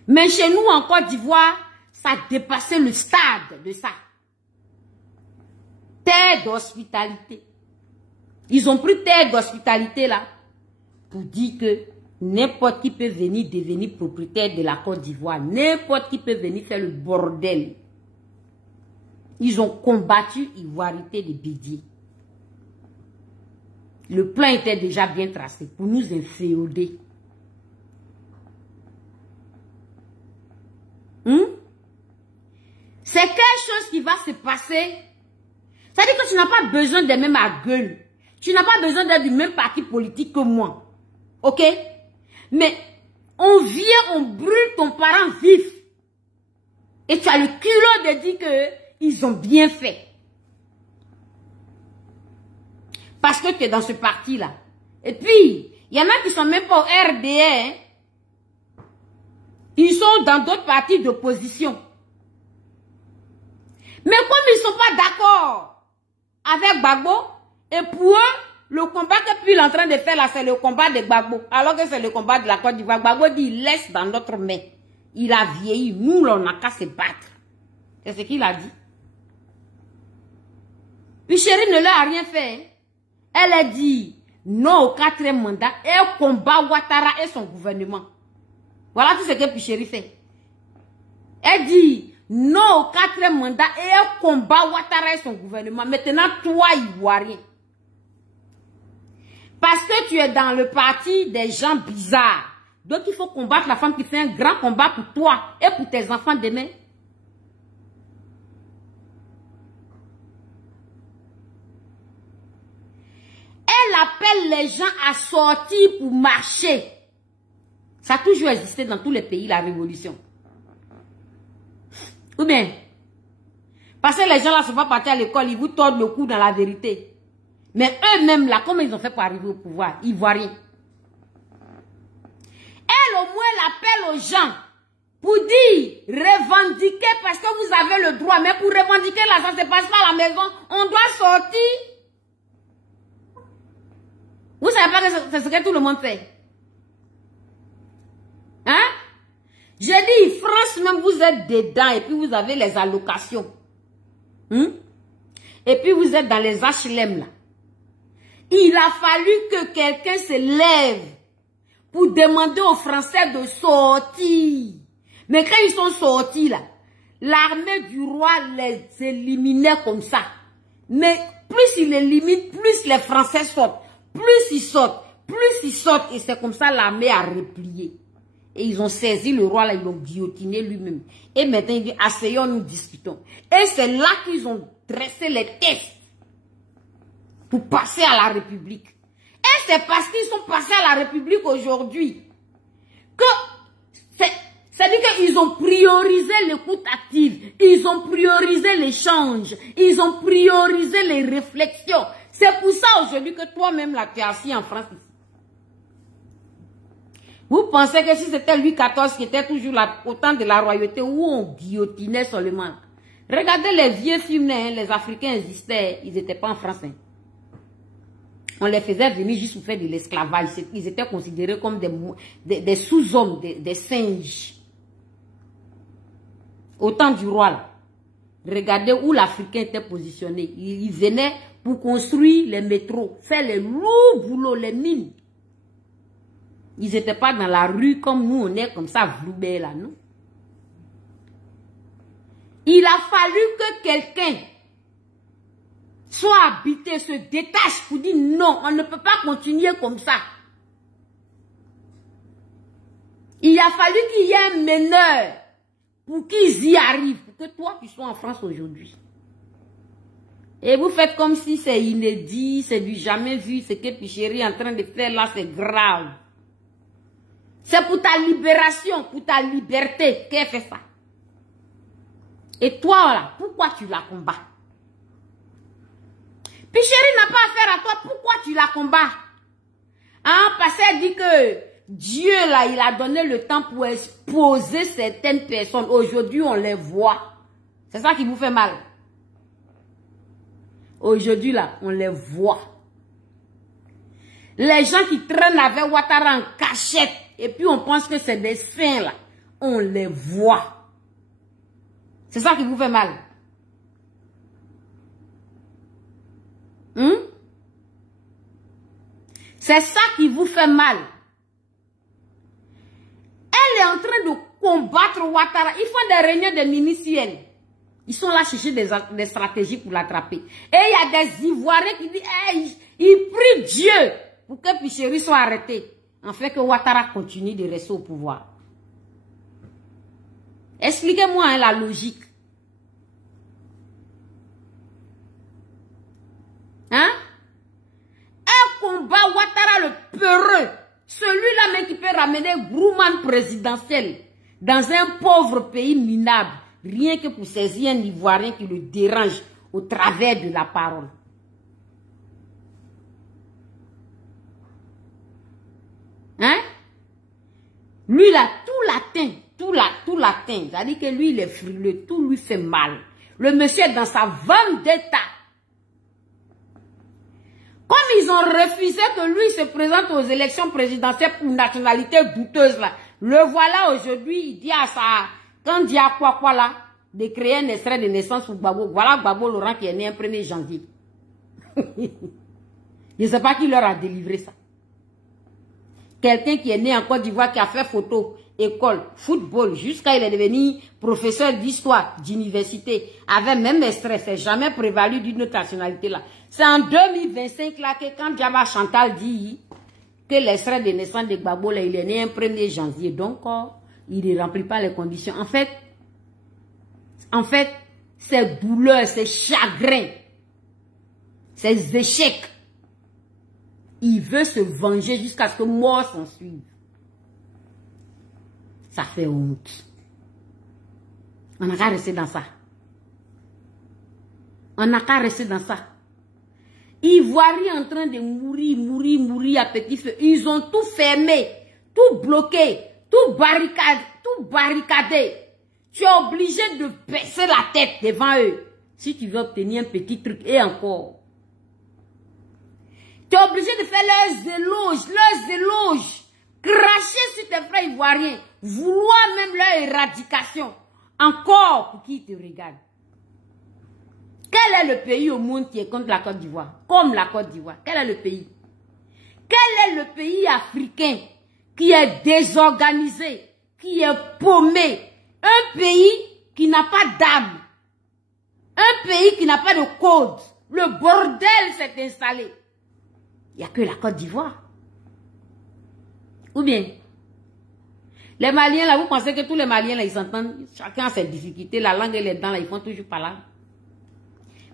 Mais chez nous, en Côte d'Ivoire, ça a dépassé le stade de ça. Terre d'hospitalité. Ils ont pris terre d'hospitalité là pour dire que n'importe qui peut venir devenir propriétaire de la Côte d'Ivoire. N'importe qui peut venir faire le bordel. Ils ont combattu l'ivoirité de Bédier. Le plan était déjà bien tracé pour nous inféoder. C'est quelque chose qui va se passer. C'est-à-dire que tu n'as pas besoin des mêmes à gueule. Tu n'as pas besoin d'être du même parti politique que moi. Ok? Mais on vient, on brûle ton parent vif. Et tu as le culot de dire qu'ils ont bien fait. Parce que tu es dans ce parti-là. Et puis, il y en a qui sont même pas au RDR. Hein? Ils sont dans d'autres partis d'opposition. Mais comme ils ne sont pas d'accord avec Gbagbo, et pour eux, le combat que puis il est en train de faire là, c'est le combat de Gbagbo. Alors que c'est le combat de la Côte d'Ivoire. Gbagbo dit, il laisse dans notre main. Il a vieilli. Nous, on n'a qu'à se battre. C'est ce qu'il a dit. Puis chérie ne leur a rien fait. Elle a dit non au 4e mandat et elle combat Ouattara et son gouvernement. Voilà tout ce que Picheri fait. Elle dit non au 4e mandat et elle combat Ouattara et son gouvernement. Maintenant, toi, Ivoirien. Parce que tu es dans le parti des gens bizarres. Donc, il faut combattre la femme qui fait un grand combat pour toi et pour tes enfants demain. Elle appelle les gens à sortir pour marcher. Ça a toujours existé dans tous les pays, la révolution. Ou bien, parce que les gens là ne sont pas partis à l'école, ils vous tordent le cou dans la vérité. Mais eux-mêmes là, comment ils ont fait pour arriver au pouvoir? Ils ne voient rien. Elle au moins, elle appelle aux gens pour dire, revendiquer parce que vous avez le droit. Mais pour revendiquer là, ça ne se passe pas à la maison. On doit sortir. Vous ne savez pas que c'est ce que tout le monde fait. Hein? J'ai dit, France même, vous êtes dedans et puis vous avez les allocations. Et puis vous êtes dans les HLM là. Il a fallu que quelqu'un se lève pour demander aux Français de sortir. Mais quand ils sont sortis là, l'armée du roi les éliminait comme ça. Mais plus il élimine, plus les Français sortent. Plus ils sortent, et c'est comme ça l'armée a replié. Et ils ont saisi le roi là, ils l'ont guillotiné lui-même. Et maintenant il dit, asseyons, nous discutons. Et c'est là qu'ils ont dressé les tests pour passer à la République. Et c'est parce qu'ils sont passés à la République aujourd'hui que c'est-à-dire qu'ils ont priorisé l'écoute active, ils ont priorisé l'échange, ils ont priorisé les réflexions. C'est pour ça aujourd'hui que toi-même là, tu es assis en France. Vous pensez que si c'était Louis XIV qui était toujours là, au temps de la royauté, où on guillotinait seulement. Regardez les vieux films, hein, les Africains existaient, ils n'étaient pas en France. Hein. On les faisait venir juste pour faire de l'esclavage. Ils étaient considérés comme des sous-hommes, des singes. Au temps du roi, là. Regardez où l'Africain était positionné. Il venait pour construire les métros, faire les lourds boulots, les mines. Ils n'étaient pas dans la rue comme nous, on est comme ça, vloubé là, non? Il a fallu que quelqu'un soit habité, se détache pour dire non, on ne peut pas continuer comme ça. Il a fallu qu'il y ait un meneur pour qu'ils y arrivent, pour que toi tu sois en France aujourd'hui. Et vous faites comme si c'est inédit, c'est du jamais vu, ce que Picheri est en train de faire là, c'est grave. C'est pour ta libération, pour ta liberté qu'elle fait ça. Et toi là, pourquoi tu la combats? Picheri n'a pas affaire à toi, pourquoi tu la combats? Hein, parce qu'elle dit que Dieu là, il a donné le temps pour exposer certaines personnes. Aujourd'hui, on les voit. C'est ça qui vous fait mal. Aujourd'hui là, on les voit. Les gens qui traînent avec Ouattara en cachette, et puis on pense que c'est des saints là, on les voit. C'est ça qui vous fait mal. C'est ça qui vous fait mal. Elle est en train de combattre Ouattara. Ils font des réunions de ministériels. Ils sont là chercher des stratégies pour l'attraper. Et il y a des Ivoiriens qui disent, hey, ils prient Dieu pour que Picheri soit arrêté. En fait que Ouattara continue de rester au pouvoir. Expliquez-moi hein, la logique. Hein? Un combat Ouattara le peureux. Celui-là même qui peut ramener Grumman présidentiel dans un pauvre pays minable. Rien que pour saisir un Ivoirien qui le dérange au travers de la parole. Hein? Lui là, tout l'atteint. C'est-à-dire que lui, il est frileux, tout lui fait mal. Le monsieur est dans sa vendetta. Comme ils ont refusé que lui se présente aux élections présidentielles pour nationalité douteuse là, le voilà aujourd'hui, il dit à ça, quand il dit à quoi là, de créer un extrait de naissance pour Gbagbo. Voilà Gbagbo Laurent qui est né un 1er janvier. Je ne sais pas qui leur a délivré ça. Quelqu'un qui est né en Côte d'Ivoire, qui a fait photo, école, football, jusqu'à il est devenu professeur d'histoire, d'université, avait même extrait, c'est jamais prévalu d'une autre nationalité là. C'est en 2025 là que quand Diaba Chantal dit que l'extrait de naissance de Gbagbo là, il est né un 1er janvier, donc il ne remplit pas les conditions. En fait, ces douleurs, ces chagrins, ces échecs, il veut se venger jusqu'à ce que mort s'en suive. Ça fait honte. On n'a qu'à rester dans ça. On n'a qu'à rester dans ça. Ivoiriens en train de mourir à petit feu. Ils ont tout fermé, tout bloqué, tout barricadé. Tu es obligé de baisser la tête devant eux si tu veux obtenir un petit truc. Et encore. Tu es obligé de faire leurs éloges. Cracher sur tes frères ivoiriens. Vouloir même leur éradication. Encore pour qu'ils te regardent. Quel est le pays au monde qui est contre la Côte d'Ivoire? Comme la Côte d'Ivoire. Quel est le pays? Quel est le pays africain qui est désorganisé, qui est paumé? Un pays qui n'a pas d'âme. Un pays qui n'a pas de code. Le bordel s'est installé. Il n'y a que la Côte d'Ivoire. Ou bien, les Maliens là, vous pensez que tous les Maliens là, ils s'entendent, chacun a ses difficultés, la langue et les dents là, ils font toujours pas là.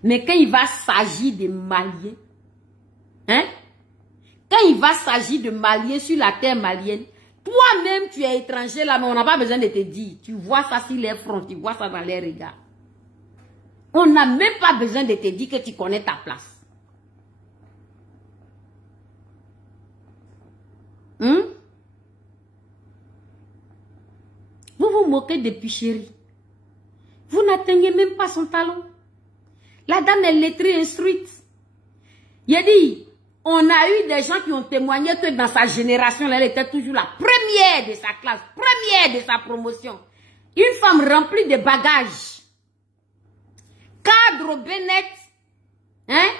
Mais quand il va s'agir de Maliens, hein, quand il va s'agir de Maliens sur la terre malienne, toi-même tu es étranger là, mais on n'a pas besoin de te dire, tu vois ça sur les fronts, tu vois ça dans les regards. On n'a même pas besoin de te dire que tu connais ta place. Vous vous moquez de Picheri. Vous n'atteignez même pas son talon. La dame est lettrée, instruite. Il a dit, on a eu des gens qui ont témoigné que dans sa génération, elle était toujours la première de sa classe, première de sa promotion. Une femme remplie de bagages. Cadre Bennett, hein,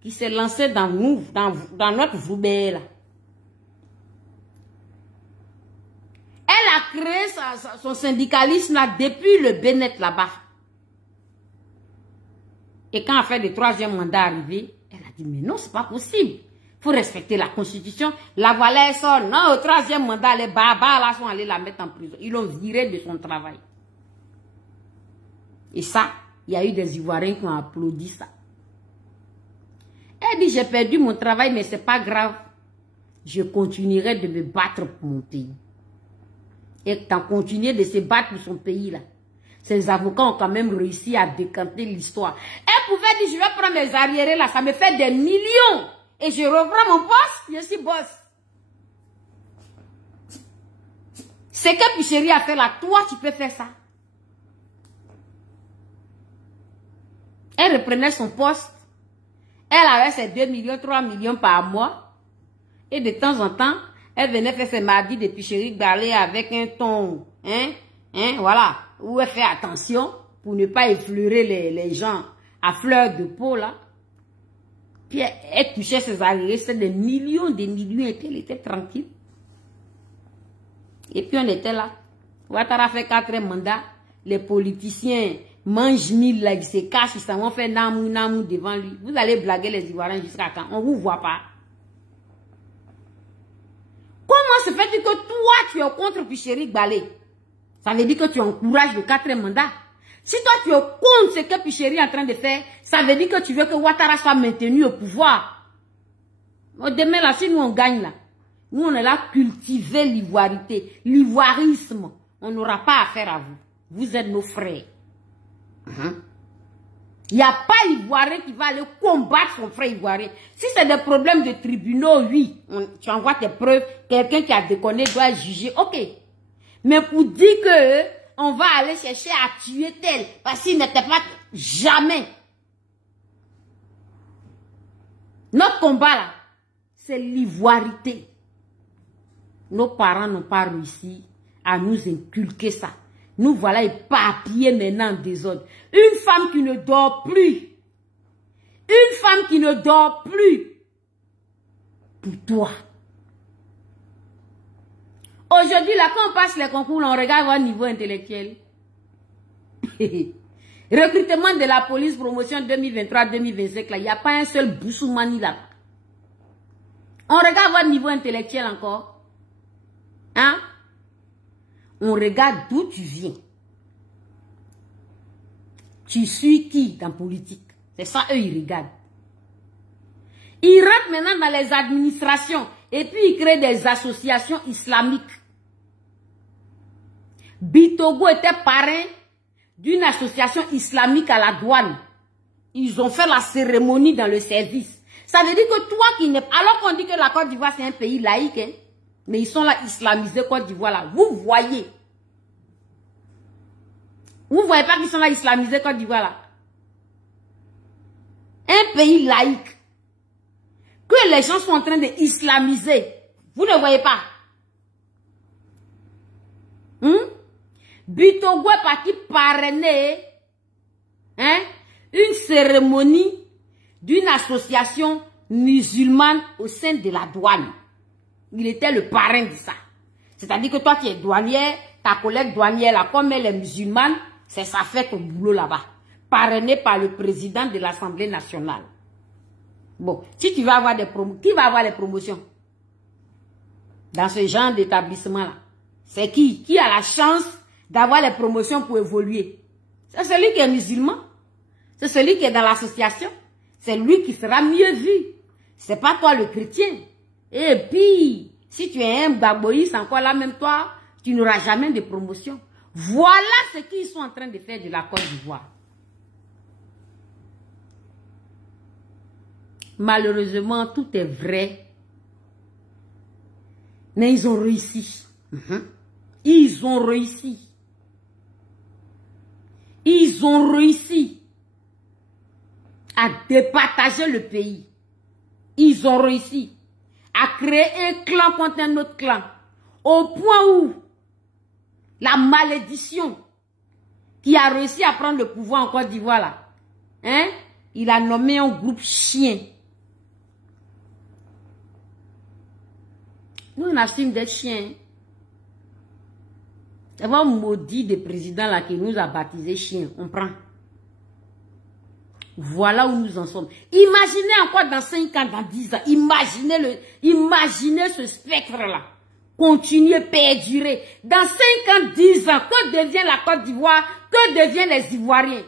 qui s'est lancé dans notre Vroubé là. Elle a créé son syndicalisme là depuis le Bennett là-bas. Et quand elle a fait le 3e mandat arrivé, elle a dit, mais non, c'est pas possible. Il faut respecter la constitution. La voilà, elle sort. Non, au 3e mandat, les barbares là sont allés la mettre en prison. Ils l'ont virée de son travail. Et ça, il y a eu des Ivoiriens qui ont applaudi ça. Elle dit, j'ai perdu mon travail, mais c'est pas grave. Je continuerai de me battre pour mon pays. Et t'as continué de se battre pour son pays là. Ces avocats ont quand même réussi à décanter l'histoire. Elle pouvait dire, je vais prendre mes arriérés là, ça me fait des millions. Et je reprends mon poste, je suis boss. Ce que Picheri a fait là, toi tu peux faire ça. Elle reprenait son poste. Elle avait ses 2 millions, 3 millions par mois. Et de temps en temps, elle venait faire ses mardis de Picheri d'aller avec un ton, voilà, où elle fait attention pour ne pas effleurer les gens à fleur de peau, là. Puis elle touchait ses arriérés, c'est des millions, elle était tranquille. Et puis on était là. Ouattara fait 4 mandats, les politiciens mangent 1000, là, ils se cachent, ils s'en vont faire namou devant lui. Vous allez blaguer les Ivoiriens jusqu'à quand? On ne vous voit pas. Comment se fait-il que toi, tu es contre Picheri Gbalé? Ça veut dire que tu encourages le 4e mandat. Si toi, tu es contre ce que Picheri est en train de faire, ça veut dire que tu veux que Ouattara soit maintenu au pouvoir. Demain, là, si nous, on gagne, là, nous, on est là cultiver l'ivoirité, l'ivoirisme. On n'aura pas affaire à vous. Vous êtes nos frères. Il n'y a pas Ivoirien qui va aller combattre son frère Ivoirien. Si c'est des problèmes de tribunaux, oui, tu envoies tes preuves, quelqu'un qui a déconné doit juger, ok. Mais pour dire que on va aller chercher à tuer tel, parce qu'il n'était pas... Jamais. Notre combat là, c'est l'ivoirité. Nos parents n'ont pas réussi à nous inculquer ça. Nous voilà éparpillés maintenant en désordre. Une femme qui ne dort plus. Une femme qui ne dort plus. Pour toi. Aujourd'hui, là, quand on passe les concours, on regarde votre niveau intellectuel. Recrutement de la police, promotion 2023-2025, là, il n'y a pas un seul Boussoumani là. On regarde votre niveau intellectuel encore. Hein? On regarde d'où tu viens. Tu suis qui dans politique? C'est ça, eux, ils regardent. Ils rentrent maintenant dans les administrations et puis ils créent des associations islamiques. Bitogo était parrain d'une association islamique à la douane. Ils ont fait la cérémonie dans le service. Ça veut dire que toi qui n'es pas... Alors qu'on dit que la Côte d'Ivoire c'est un pays laïque, hein, mais ils sont là islamisés Côte d'Ivoire là. Vous voyez. Vous voyez pas qu'ils sont là islamisés Côte d'Ivoire là. Un pays laïque. Que les gens sont en train de islamiser. Vous ne voyez pas. Bitogo est parti parrainer une cérémonie d'une association musulmane au sein de la douane. Il était le parrain de ça. C'est-à-dire que toi qui es douanière, ta collègue douanière là, comme elle est musulmane, c'est ça fait ton boulot là-bas. Parrainé par le président de l'Assemblée nationale. Bon, si tu vas avoir des promotions, qui va avoir les promotions dans ce genre d'établissement-là? C'est qui? Qui a la chance d'avoir les promotions pour évoluer? C'est celui qui est musulman. C'est celui qui est dans l'association. C'est lui qui sera mieux vu. C'est pas toi le chrétien. Et puis, si tu es un baboïs, encore là, même toi, tu n'auras jamais de promotion. Voilà ce qu'ils sont en train de faire de la Côte d'Ivoire. Malheureusement, tout est vrai. Mais ils ont réussi. Ils ont réussi. Ils ont réussi à départager le pays. Ils ont réussi à créer un clan contre un autre clan. Au point où la malédiction qui a réussi à prendre le pouvoir en Côte d'Ivoire là, hein, il a nommé un groupe chien. Nous, on assume des chiens. C'est un maudit de président là qui nous a baptisé chiens. On prend. Voilà où nous en sommes. Imaginez encore dans 5 ans, dans 10 ans. Imaginez ce spectre-là. Continuer, perdurer. Dans 5 ans, 10 ans, que devient la Côte d'Ivoire? Que deviennent les Ivoiriens?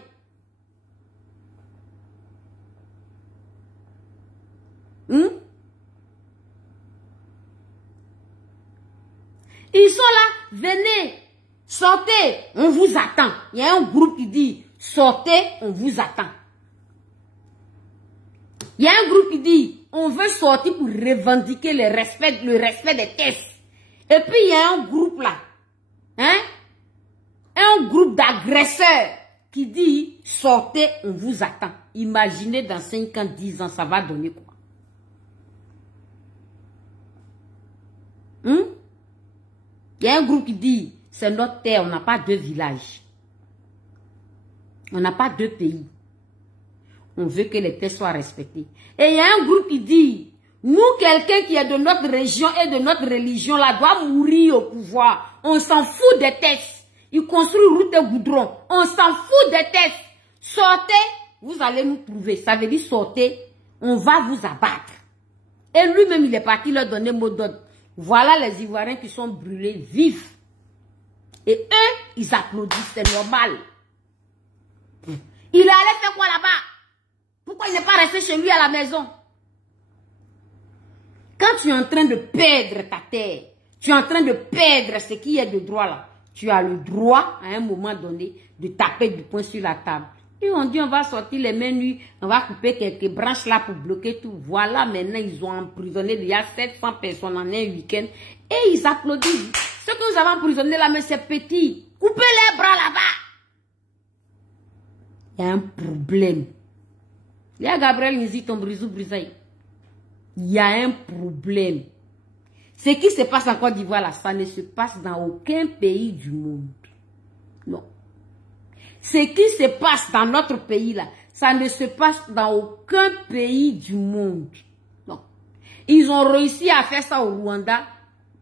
Ils sont là, venez, sortez, on vous attend. Il y a un groupe qui dit, sortez, on vous attend. Il y a un groupe qui dit, on veut sortir pour revendiquer le respect des caisses. Et puis il y a un groupe là, hein, un groupe d'agresseurs qui dit, sortez, on vous attend. Imaginez dans 5 ans, 10 ans, ça va donner quoi? Il y a un groupe qui dit, c'est notre terre, on n'a pas 2 villages. On n'a pas 2 pays. On veut que les terres soient respectées. Et il y a un groupe qui dit, nous, quelqu'un qui est de notre région et de notre religion, là, doit mourir au pouvoir. On s'en fout des textes. Il construit route et goudron. On s'en fout des textes. Sortez, vous allez nous trouver. Ça veut dire sortez, on va vous abattre. Et lui-même, il est parti leur donner mot d'ordre. Voilà les Ivoiriens qui sont brûlés vifs. Et eux, ils applaudissent, c'est normal. Il est allé faire quoi là-bas? Pourquoi il n'est pas resté chez lui à la maison? Quand tu es en train de perdre ta terre, tu es en train de perdre ce qui est de droit là, tu as le droit, à un moment donné, de taper du poing sur la table. Et on dit, on va sortir les mains nues, on va couper quelques branches là pour bloquer tout. Voilà, maintenant, ils ont emprisonné il y a 700 personnes en un week-end. Et ils applaudissent. Ce que nous avons emprisonné là, mais c'est petit. Coupez les bras là-bas. Il y a un problème. Il y a Gabriel Nizi, ton brisou brisaille. Il y a un problème. Ce qui se passe en Côte d'Ivoire, là, ça ne se passe dans aucun pays du monde. Non. Ce qui se passe dans notre pays, là, ça ne se passe dans aucun pays du monde. Non. Ils ont réussi à faire ça au Rwanda.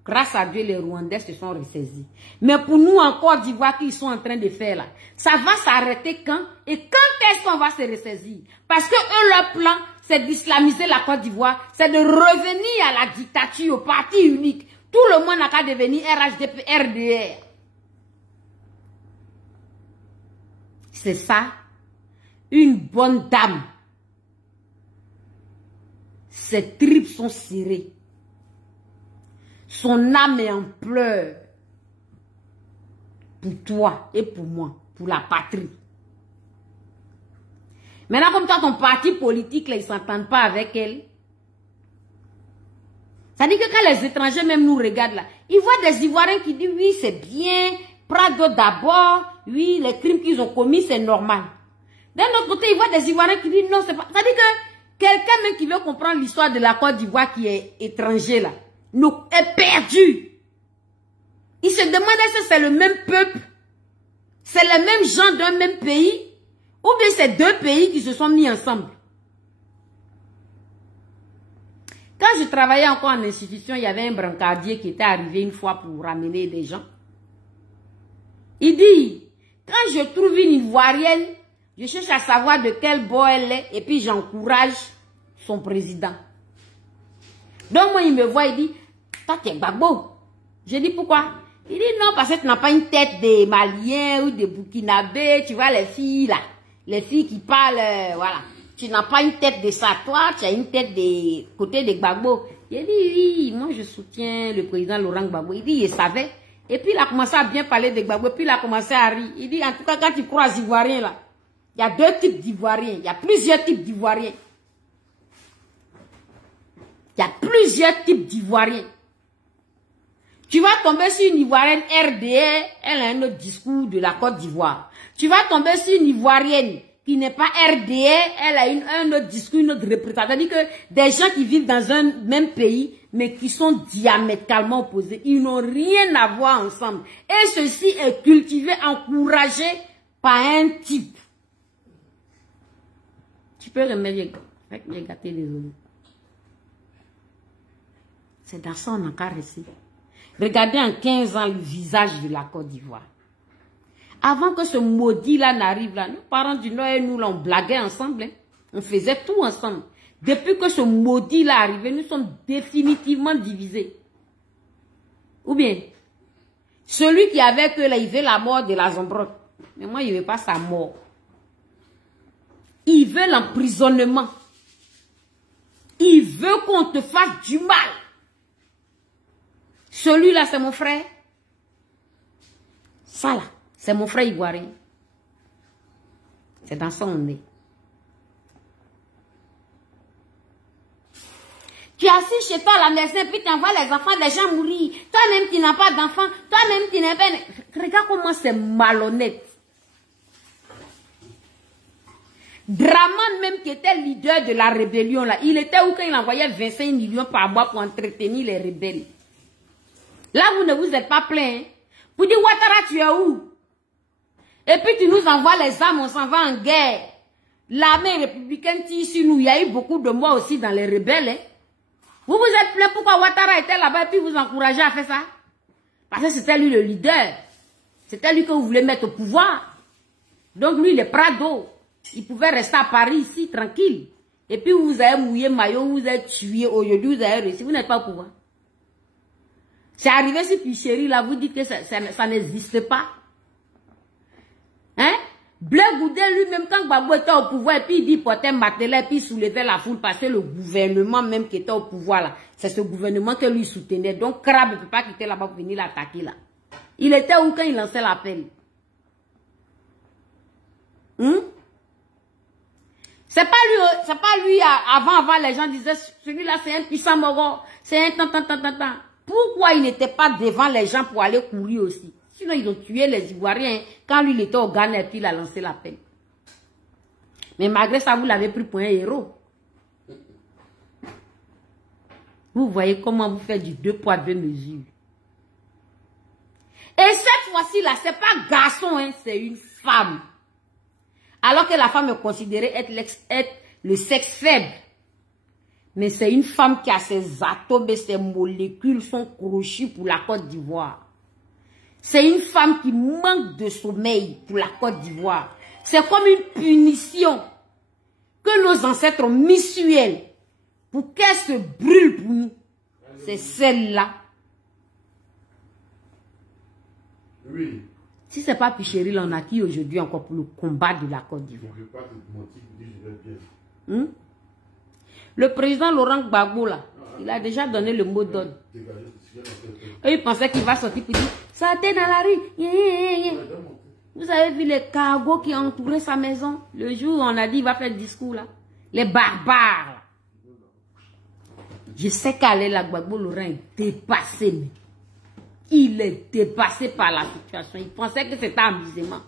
Grâce à Dieu, les Rwandais se sont ressaisis. Mais pour nous, en Côte d'Ivoire, qu'ils sont en train de faire là, ça va s'arrêter quand? Et quand est-ce qu'on va se ressaisir? Parce que eux, leur plan, c'est d'islamiser la Côte d'Ivoire, c'est de revenir à la dictature, au parti unique. Tout le monde n'a qu'à devenir RHDP, RDR. C'est ça, une bonne dame. Ses tripes sont serrées. Son âme est en pleurs. Pour toi et pour moi, pour la patrie. Maintenant, comme toi, ton parti politique, là, ils ne s'entendent pas avec elle. Ça dit que quand les étrangers même nous regardent là, ils voient des Ivoiriens qui disent oui, c'est bien, Prado d'abord, oui, les crimes qu'ils ont commis, c'est normal. D'un autre côté, ils voient des Ivoiriens qui disent non, c'est pas. Ça dit que quelqu'un même qui veut comprendre l'histoire de la Côte d'Ivoire qui est étranger là, est perdu. Il se demande est-ce que c'est le même peuple, c'est les mêmes gens d'un même pays, ou bien c'est deux pays qui se sont mis ensemble. Quand je travaillais encore en institution, il y avait un brancardier qui était arrivé une fois pour ramener des gens. Il dit, quand je trouve une Ivoirienne, je cherche à savoir de quel bord elle est et puis j'encourage son président. Donc moi, il me voit, il dit, toi tu es Gbagbo. Je dis pourquoi? Il dit non, parce que tu n'as pas une tête des Maliens ou des Burkinabés, tu vois les filles là, les filles qui parlent, voilà. Tu n'as pas une tête de ça, toi, tu as une tête des côtés de Gbagbo. Il dit oui, moi je soutiens le président Laurent Gbagbo. Il dit, il savait. Et puis il a commencé à bien parler de Gbagbo, puis il a commencé à rire. Il dit, en tout cas, quand tu croises Ivoiriens là, il y a deux types d'Ivoiriens, il y a plusieurs types d'Ivoiriens. Il y a plusieurs types d'Ivoiriens. Tu vas tomber sur une Ivoirienne RDR, elle a un autre discours de la Côte d'Ivoire. Tu vas tomber sur une Ivoirienne qui n'est pas RDR, elle a un autre discours, une autre représentation. C'est-à-dire que des gens qui vivent dans un même pays, mais qui sont diamétralement opposés, ils n'ont rien à voir ensemble. Et ceci est cultivé, encouragé par un type. Tu peux remettre les gâtés, désolé. C'est dans ça on a caressé. Regardez en 15 ans le visage de la Côte d'Ivoire. Avant que ce maudit-là n'arrive là, nos parents du Nord et nous, là, on blaguait ensemble. Hein. On faisait tout ensemble. Depuis que ce maudit-là est arrivé, nous sommes définitivement divisés. Ou bien, celui qui avait que là, il veut la mort de la Zambrotte. Mais moi, il ne veut pas sa mort. Il veut l'emprisonnement. Il veut qu'on te fasse du mal. Celui-là, c'est mon frère. Ça, là, c'est mon frère ivoirien. C'est dans ça on est. Tu es assis chez toi à la maison, puis tu envoies les enfants des gens mourir. Toi-même, tu n'as pas d'enfants. Toi-même, tu n'as pas... Regarde comment c'est malhonnête. Draman même qui était leader de la rébellion, là, il était où quand il envoyait 25 millions par mois pour entretenir les rebelles. Là, vous ne vous êtes pas plaint. Hein? Vous dites, Ouattara, tu es où? Et puis tu nous envoies les armes, on s'en va en guerre. L'armée républicaine tire sur nous. Il y a eu beaucoup de morts aussi dans les rebelles. Hein? Vous vous êtes plaint pourquoi Ouattara était là-bas et puis vous encouragez à faire ça? Parce que c'était lui le leader. C'était lui que vous voulez mettre au pouvoir. Donc lui, il est Prado. Il pouvait rester à Paris ici, tranquille. Et puis vous avez mouillé maillot, vous avez tué. Aujourd'hui, vous avez réussi. Vous n'êtes pas au pouvoir. C'est arrivé sur Picheri, là, vous dites que ça n'existe pas. Hein? Blaise Goudé lui-même, quand Gbagbo était au pouvoir, et puis il dit portait Matela, et puis il soulevait la foule, parce que le gouvernement même qui était au pouvoir, là, c'est ce gouvernement que lui soutenait. Donc, Crabe ne peut pas quitter là-bas pour venir l'attaquer, là. Il était où quand il lançait l'appel? C'est pas lui, avant, les gens disaient, celui-là, c'est un puissant Moro, c'est un tant. Pourquoi il n'était pas devant les gens pour aller courir aussi? Sinon, ils ont tué les Ivoiriens quand lui, il était au Ghana et puis il a lancé l'appel. Mais malgré ça, vous l'avez pris pour un héros. Vous voyez comment vous faites du 2 poids 2 mesures. Et cette fois-ci là, c'est pas garçon, hein, c'est une femme. Alors que la femme est considérée être le sexe faible. Mais c'est une femme qui a ses atomes et ses molécules sont crochues pour la Côte d'Ivoire. C'est une femme qui manque de sommeil pour la Côte d'Ivoire. C'est comme une punition que nos ancêtres ont mis sur elle pour qu'elle se brûle pour nous. C'est celle-là. Oui. Si ce n'est pas Pichéril, on a qui aujourd'hui encore pour le combat de la Côte d'Ivoire? Le président Laurent Gbagbo, là, il a déjà donné le mot d'ordre. Et il pensait qu'il va sortir pour dire, sortez dans la rue. Vous avez vu les cargos qui ont entouré sa maison? Le jour où on a dit, il va faire le discours, là. Les barbares, là. Je sais qu'Alain Gbagbo Laurent est dépassé, mais il est dépassé par la situation. Il pensait que c'était amusement.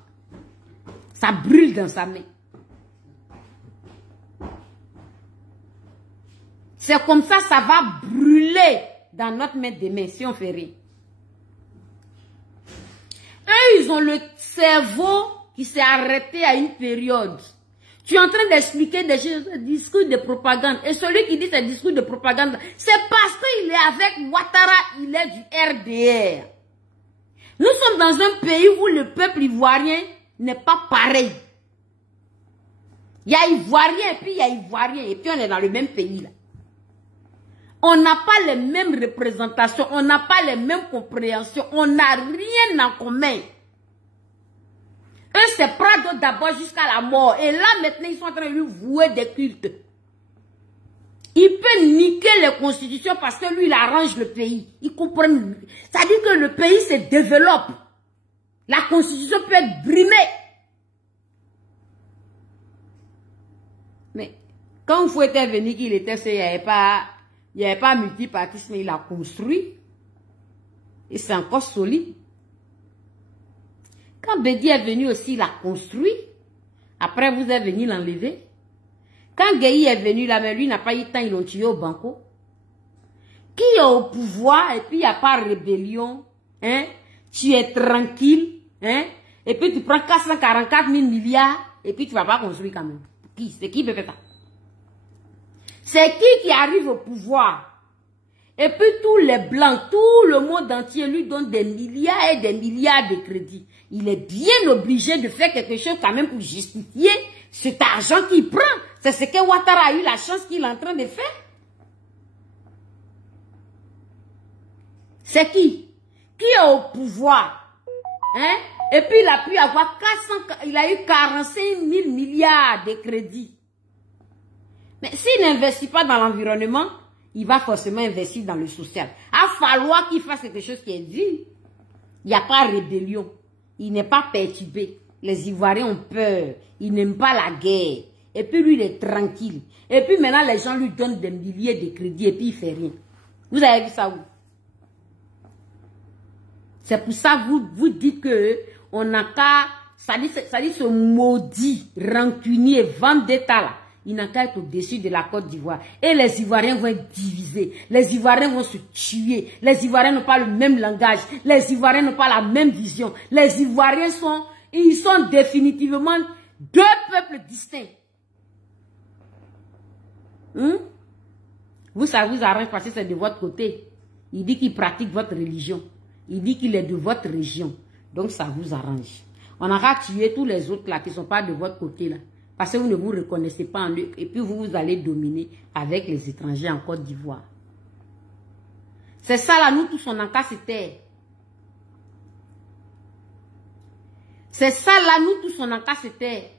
Ça brûle dans sa main. C'est comme ça, ça va brûler dans notre main demain si on fait rien. Eux, ils ont le cerveau qui s'est arrêté à une période. Tu es en train d'expliquer des discours de propagande. Et celui qui dit ces discours de propagande, c'est parce qu'il est avec Ouattara, il est du RDR. Nous sommes dans un pays où le peuple ivoirien n'est pas pareil. Il y a Ivoirien et puis il y a Ivoirien. Et puis on est dans le même pays là. On n'a pas les mêmes représentations, on n'a pas les mêmes compréhensions, on n'a rien en commun. Eux, c'est Prado d'abord jusqu'à la mort. Et là, maintenant, ils sont en train de lui vouer des cultes. Il peut niquer les constitutions parce que lui, il arrange le pays. Ils comprennent. Ça dit que le pays se développe. La constitution peut être brimée. Mais quand vous était venu qu'il était, il n'y avait pas multipartisme, il a construit. Et c'est encore solide. Quand Bédi est venu aussi, il a construit. Après, vous êtes venu l'enlever. Quand Gueye est venu là, mais lui n'a pas eu le temps, ils l'ont tué au banco. Qui est au pouvoir et puis il n'y a pas rébellion, hein? Tu es tranquille, hein? Et puis tu prends 444 000 milliards et puis tu ne vas pas construire quand même. Qui? C'est qui peut faire ça? C'est qui arrive au pouvoir? Et puis tous les blancs, tout le monde entier lui donne des milliards et des milliards de crédits. Il est bien obligé de faire quelque chose quand même pour justifier cet argent qu'il prend. C'est ce que Ouattara a eu la chance qu'il est en train de faire. C'est qui? Qui est au pouvoir? Hein? Et puis il a pu avoir 45 000 milliards de crédits. Mais s'il n'investit pas dans l'environnement, il va forcément investir dans le social. Il va falloir qu'il fasse quelque chose qui est dit. Il n'y a pas de rébellion. Il n'est pas perturbé. Les Ivoiriens ont peur. Ils n'aiment pas la guerre. Et puis lui, il est tranquille. Et puis maintenant, les gens lui donnent des milliers de crédits et puis il ne fait rien. Vous avez vu ça où? C'est pour ça que vous dites que on n'a qu'à... Ça dit ce maudit, rancunier, vendetta là. Il n'a qu'à être au-dessus de la Côte d'Ivoire. Et les Ivoiriens vont être divisés. Les Ivoiriens vont se tuer. Les Ivoiriens n'ont pas le même langage. Les Ivoiriens n'ont pas la même vision. Les Ivoiriens sont définitivement deux peuples distincts. Vous, ça vous arrange parce que c'est de votre côté. Il dit qu'il pratique votre religion. Il dit qu'il est de votre région. Donc ça vous arrange. On aura tué tous les autres là qui ne sont pas de votre côté là. Parce que vous ne vous reconnaissez pas en eux. Et puis vous allez dominer avec les étrangers en Côte d'Ivoire. C'est ça là, nous tous on n'a qu'à se taire. C'est ça là, nous tous on n'a qu'à se taire.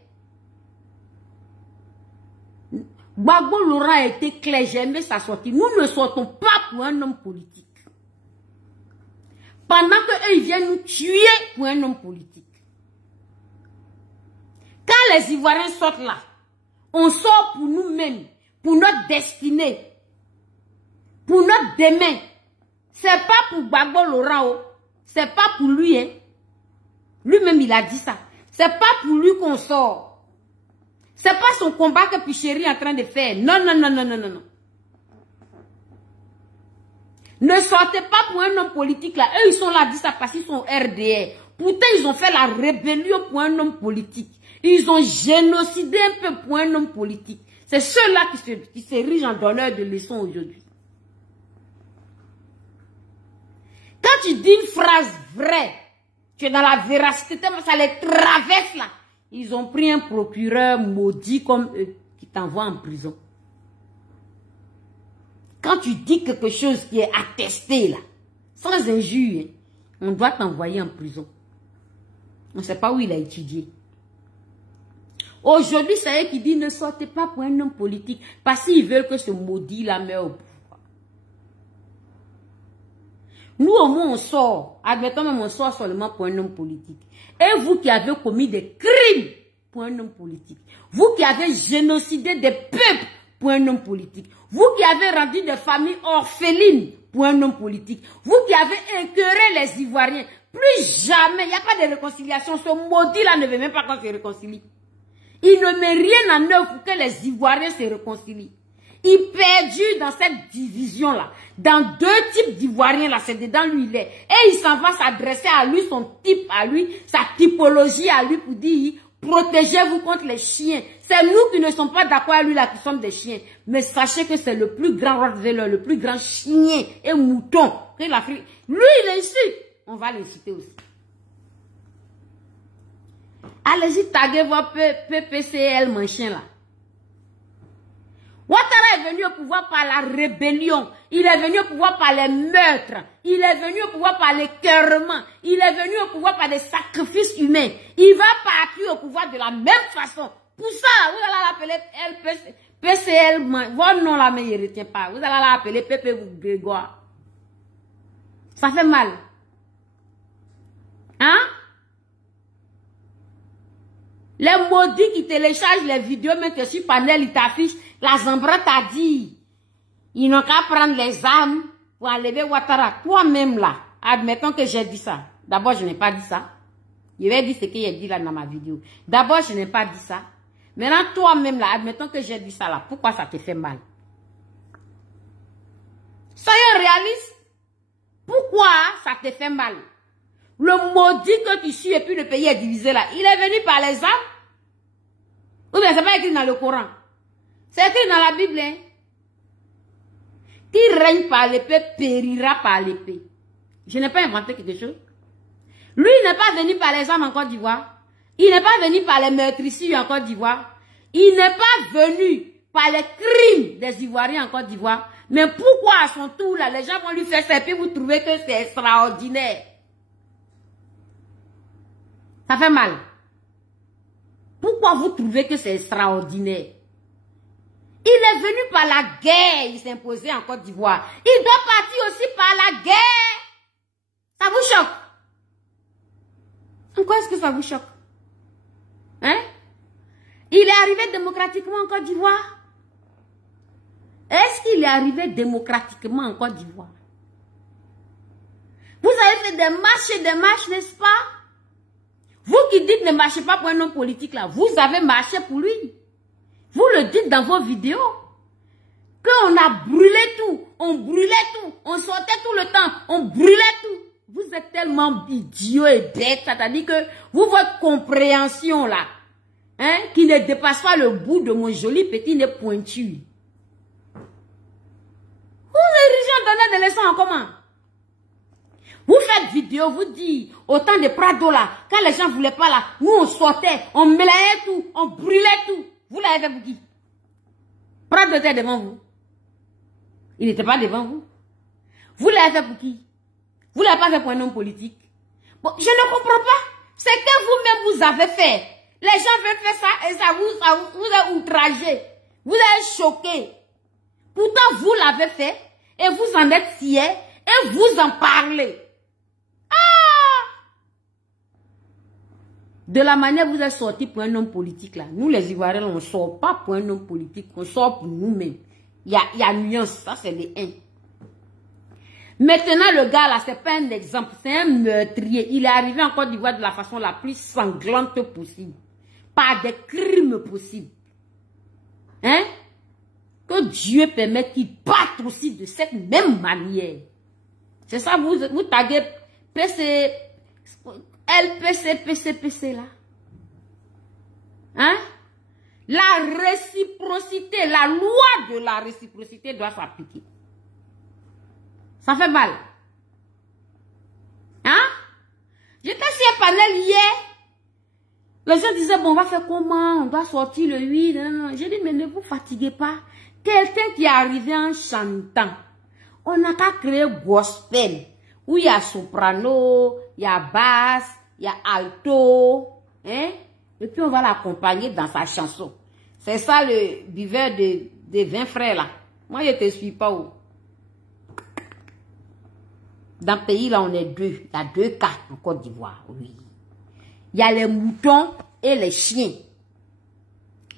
Gbagbo Laurent a été clair, j'ai aimé sa sortie. Nous ne sortons pas pour un homme politique. Pendant qu'eux ils viennent nous tuer pour un homme politique. Quand les Ivoiriens sortent là, on sort pour nous-mêmes, pour notre destinée, pour notre demain. C'est pas pour Gbagbo Laurent, c'est pas pour lui. Hein. Lui-même, il a dit ça. C'est pas pour lui qu'on sort. C'est pas son combat que Picheri est en train de faire. Non, non, non, non, non, non, non. Ne sortez pas pour un homme politique là. Eux, ils sont là, disent ça parce qu'ils sont RDR. Pourtant, ils ont fait la rébellion pour un homme politique. Ils ont génocidé un peu pour un homme politique. C'est ceux-là qui s'érigent en donneurs de leçons aujourd'hui. Quand tu dis une phrase vraie, tu es dans la véracité, ça les traverse là. Ils ont pris un procureur maudit comme eux, qui t'envoie en prison. Quand tu dis quelque chose qui est attesté là, sans injure, on doit t'envoyer en prison. On ne sait pas où il a étudié. Aujourd'hui, c'est eux qui disent ne sortez pas pour un homme politique parce qu'ils veulent que ce maudit la meure au pouvoir. Nous, au moins, on sort. Admettons même, on sort seulement pour un homme politique. Et vous qui avez commis des crimes pour un homme politique. Vous qui avez génocidé des peuples pour un homme politique. Vous qui avez rendu des familles orphelines pour un homme politique. Vous qui avez écœuré les Ivoiriens. Plus jamais, il n'y a pas de réconciliation. Ce maudit-là ne veut même pas qu'on se réconcilie. Il ne met rien en œuvre pour que les Ivoiriens se réconcilient. Il perdu dans cette division-là. Dans deux types d'Ivoiriens, là, c'est dedans lui il est. Et il s'en va s'adresser à lui, son type à lui, sa typologie à lui pour dire, protégez-vous contre les chiens. C'est nous qui ne sommes pas d'accord avec lui là, qui sommes des chiens. Mais sachez que c'est le plus grand Rottweiler, le plus grand chien et mouton que l'Afrique. Lui, il est ici. On va l'inciter aussi. Allez-y, taguez votre PPCL, mon chien là. Ouattara est venu au pouvoir par la rébellion. Il est venu au pouvoir par les meurtres. Il est venu au pouvoir par l'écœurement. Il est venu au pouvoir par des sacrifices humains. Il va partir au pouvoir de la même façon. Pour ça, vous allez l'appeler PCL. Votre nom là, mais il ne retient pas. Vous allez l'appeler Pépé Grégoire. Ça fait mal. Hein? Les maudits qui téléchargent les vidéos, mais que sur panel, ils t'affichent. La Zambra t'a dit, ils n'ont qu'à prendre les armes pour enlever Ouattara. Toi-même là, admettons que j'ai dit ça. D'abord, je n'ai pas dit ça. Je vais dire ce qu'il a dit là dans ma vidéo. D'abord, je n'ai pas dit ça. Maintenant, toi-même là, admettons que j'ai dit ça là. Pourquoi ça te fait mal? Soyons réalistes. Pourquoi ça te fait mal? Le maudit que tu suis et puis le pays est divisé là, il est venu par les armes? Ou bien c'est pas écrit dans le Coran? C'est écrit dans la Bible. Hein? Qui règne par l'épée périra par l'épée. Je n'ai pas inventé quelque chose. Lui, il n'est pas venu par les armes en Côte d'Ivoire. Il n'est pas venu par les meurtrissures en Côte d'Ivoire. Il n'est pas venu par les crimes des Ivoiriens en Côte d'Ivoire. Mais pourquoi à son tour là, les gens vont lui faire ça et puis vous trouvez que c'est extraordinaire? Ça fait mal. Pourquoi vous trouvez que c'est extraordinaire? Il est venu par la guerre, il s'est imposé en Côte d'Ivoire. Il doit partir aussi par la guerre. Ça vous choque? En quoi est-ce que ça vous choque? Hein? Il est arrivé démocratiquement en Côte d'Ivoire? Est-ce qu'il est arrivé démocratiquement en Côte d'Ivoire? Vous avez fait des marches, n'est-ce pas? Vous qui dites ne marchez pas pour un homme politique là, vous avez marché pour lui. Vous le dites dans vos vidéos. Qu'on a brûlé tout, on brûlait tout, on sortait tout le temps, on brûlait tout. Vous êtes tellement idiots et bêtes, c'est-à-dire que vous, votre compréhension là, hein, qui ne dépasse pas le bout de mon joli petit nez pointu. Vous érigez en donneur de leçons en comment? Vous faites vidéo, vous dites, autant de Prado là, quand les gens ne voulaient pas là, nous on sortait, on mélangeait tout, on brûlait tout. Vous l'avez fait pour qui? Prado était devant vous. Il n'était pas devant vous. Vous l'avez fait pour qui? Vous ne l'avez pas fait pour un homme politique. Bon, je ne comprends pas. C'est que vous-même vous avez fait. Les gens veulent faire ça et ça vous a outragé. Vous êtes choqué. Pourtant, vous l'avez fait et vous en êtes fiers et vous en parlez. De la manière vous êtes sorti pour un homme politique là. Nous les Ivoiriens, on ne sort pas pour un homme politique, on sort pour nous-mêmes. Il y a nuance, ça c'est les 1. Maintenant le gars là, c'est pas un exemple, c'est un meurtrier. Il est arrivé en Côte d'Ivoire de la façon la plus sanglante possible. Par des crimes possibles. Hein? Que Dieu permette qu'ils partent aussi de cette même manière. C'est ça, vous taguez PC, LPC, là. Hein? La réciprocité, la loi de la réciprocité doit s'appliquer. Ça fait mal. Hein? J'étais sur un panel hier. Les gens disaient, bon, on va faire comment? On doit sortir le 8. J'ai dit, mais ne vous fatiguez pas. Quelqu'un qui est arrivé en chantant. On n'a qu'à créer gospel. Où il y a soprano, il y a basse, il y a alto. Hein? Et puis on va l'accompagner dans sa chanson. C'est ça le buveur de 20 frères là. Moi, je ne te suis pas où. Dans le pays là, on est deux. Il y a 2 cas en Côte d'Ivoire. Oui. Il y a les moutons et les chiens.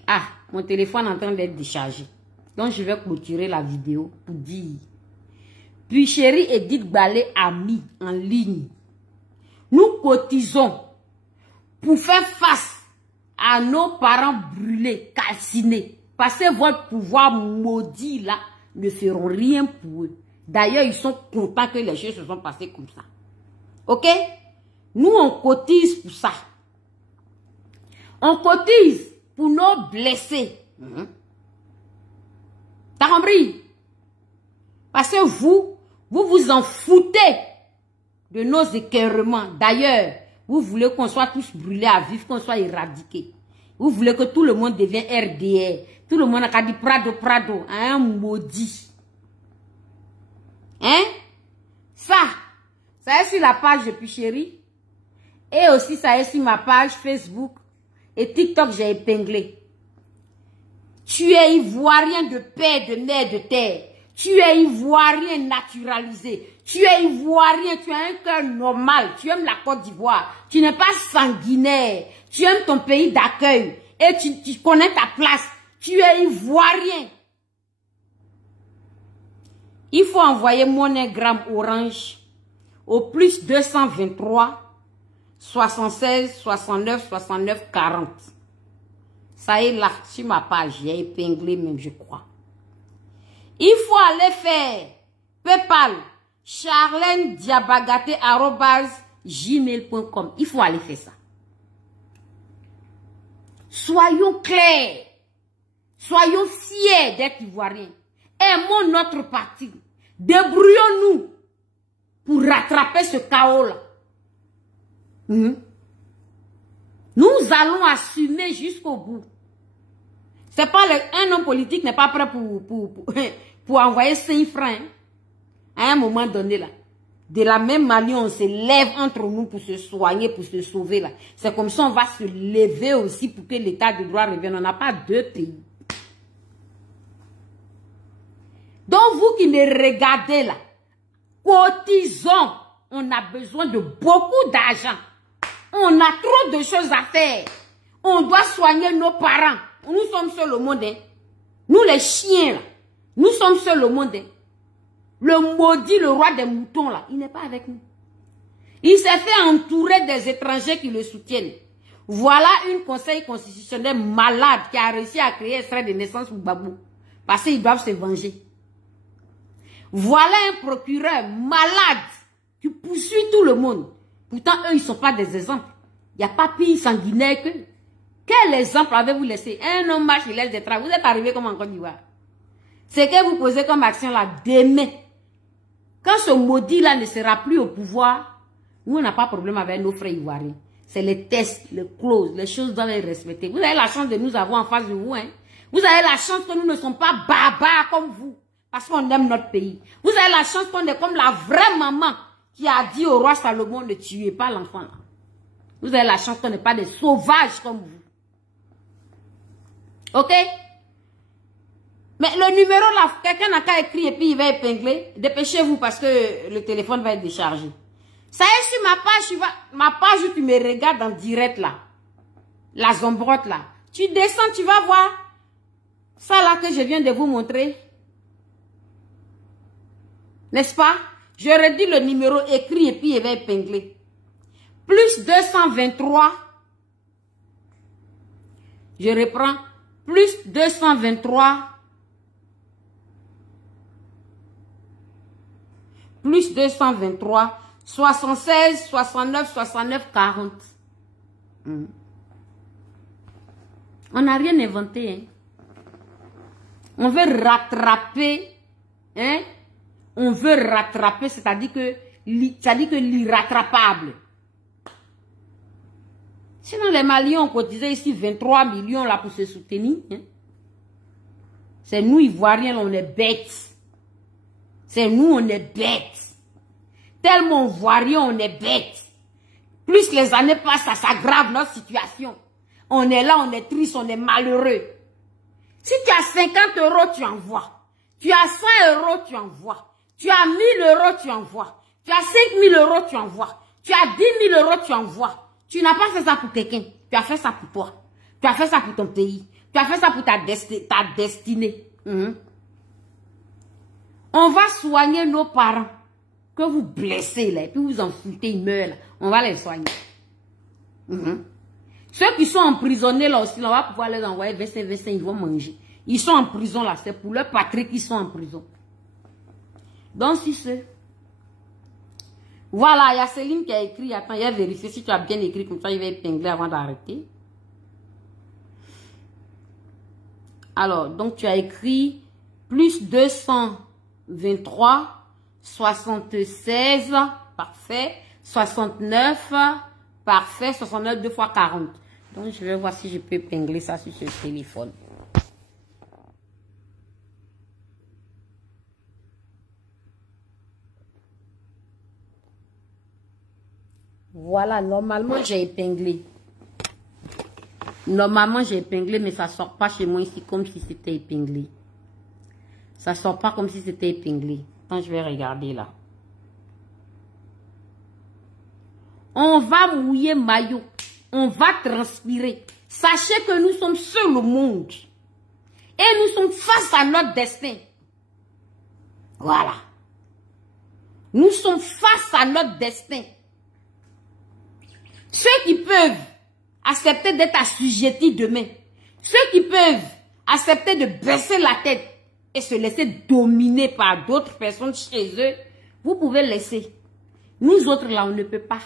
Ah, mon téléphone est en train d'être déchargé. Donc, je vais clôturer la vidéo pour dire. Puis, chérie Edith Balé a mis en ligne. Nous cotisons pour faire face à nos parents brûlés, calcinés. Parce que votre pouvoir maudit là ne feront rien pour eux. D'ailleurs, ils sont contents que les choses se sont passées comme ça. Ok? Nous, on cotise pour ça. On cotise pour nos blessés. T'as compris? Parce que vous vous en foutez de nos écœurements. D'ailleurs, vous voulez qu'on soit tous brûlés à vif, qu'on soit éradiqués. Vous voulez que tout le monde devienne RDR. Tout le monde a dit Prado, un maudit. Hein? Ça est sur la page de Picherie. Et aussi, ça est sur ma page Facebook. Et TikTok, j'ai épinglé. Tu es ivoirien de père, de mère, de terre. Tu es ivoirien naturalisé. Tu es ivoirien, tu as un cœur normal. Tu aimes la Côte d'Ivoire. Tu n'es pas sanguinaire. Tu aimes ton pays d'accueil. Et tu connais ta place. Tu es ivoirien. Il faut envoyer MoneyGram Orange au plus 223 76 69 69 40. Ça est là, sur ma page, j'ai épinglé même, je crois. Il faut aller faire PayPal, charlenediabagaté@gmail.com. Il faut aller faire ça. Soyons clairs. Soyons fiers d'être ivoiriens. Aimons notre parti. Débrouillons-nous pour rattraper ce chaos-là. Nous allons assumer jusqu'au bout. C'est pas un homme politique n'est pas prêt pour envoyer 5 francs à un moment donné là. De la même manière, on se lève entre nous pour se soigner, pour se sauver là. C'est comme ça on va se lever aussi pour que l'état de droit revienne. On n'a pas 2 pays. Donc vous qui me regardez là, cotisons. On a besoin de beaucoup d'argent. On a trop de choses à faire. On doit soigner nos parents. Nous sommes seuls au monde. Hein. Nous les chiens là. Nous sommes seuls au monde. Hein. Le maudit, le roi des moutons là, il n'est pas avec nous. Il s'est fait entourer des étrangers qui le soutiennent. Voilà une conseil constitutionnel malade qui a réussi à créer un extrait de naissance pour Babou. Parce qu'ils doivent se venger. Voilà un procureur malade qui poursuit tout le monde. Pourtant, eux, ils ne sont pas des exemples. Il n'y a pas pire sanguinaire que... Quel exemple avez-vous laissé? Un homme marche, il laisse des traces. Vous êtes arrivé comme en Côte d'Ivoire. C'est que vous posez comme action là demain. Quand ce maudit-là ne sera plus au pouvoir, nous, on n'a pas de problème avec nos frères ivoiriens. C'est les tests, les clauses, les choses doivent être respectées. Vous avez la chance de nous avoir en face de vous. Hein? Vous avez la chance que nous ne sommes pas barbares comme vous. Parce qu'on aime notre pays. Vous avez la chance qu'on est comme la vraie maman qui a dit au roi Salomon ne tuez pas l'enfant là. Vous avez la chance qu'on n'est pas des sauvages comme vous. Ok? Mais le numéro là, quelqu'un n'a qu'à écrire et puis il va épingler. Dépêchez-vous parce que le téléphone va être déchargé. Ça est sur ma page où tu me regardes en direct là. La zombrotte là. Tu descends, tu vas voir. Ça là que je viens de vous montrer. N'est-ce pas? Je redis le numéro écrit et puis il va épingler. Plus 223. Je reprends. plus 223, plus 223, 76, 69, 69, 40. On n'a rien inventé, hein. On veut rattraper, hein. On veut rattraper, c'est-à-dire que l'irrattrapable. Sinon, les Maliens ont cotisé ici 23 millions là pour se soutenir. Hein? C'est nous, Ivoiriens, on est bêtes. C'est nous, on est bêtes. Tellement Ivoiriens, on est bêtes. Plus les années passent, ça s'aggrave notre situation. On est là, on est triste, on est malheureux. Si tu as 50 €, tu envoies. Tu as 100 €, tu envoies. Tu as 1000 €, tu envoies. Tu as 5000 €, tu envoies. Tu as 10 000 €, tu envoies. Tu n'as pas fait ça pour quelqu'un. Tu as fait ça pour toi. Tu as fait ça pour ton pays. Tu as fait ça pour ta destinée. On va soigner nos parents que vous blessez là, et puis vous en foutez, ils meurent là. On va les soigner. Ceux qui sont emprisonnés là aussi, là, on va pouvoir les envoyer 25, ils vont manger. Ils sont en prison là, c'est pour leur patrie qu'ils sont en prison. Donc si c'est... Voilà, il y a Céline qui a écrit, attends, il a vérifié si tu as bien écrit, comme ça il va épingler avant d'arrêter. Alors, donc tu as écrit plus 223, 76, parfait, 69, parfait, 69 2 fois 40. Donc je vais voir si je peux épingler ça sur ce téléphone. Voilà, normalement j'ai épinglé. Normalement j'ai épinglé, mais ça sort pas chez moi ici comme si c'était épinglé. Ça sort pas comme si c'était épinglé. Attends, je vais regarder là. On va mouiller maillot. On va transpirer. Sachez que nous sommes seuls au monde. Et nous sommes face à notre destin. Voilà. Nous sommes face à notre destin. Ceux qui peuvent accepter d'être assujettis demain, ceux qui peuvent accepter de baisser la tête et se laisser dominer par d'autres personnes chez eux, vous pouvez laisser. Nous autres là, on ne peut pas.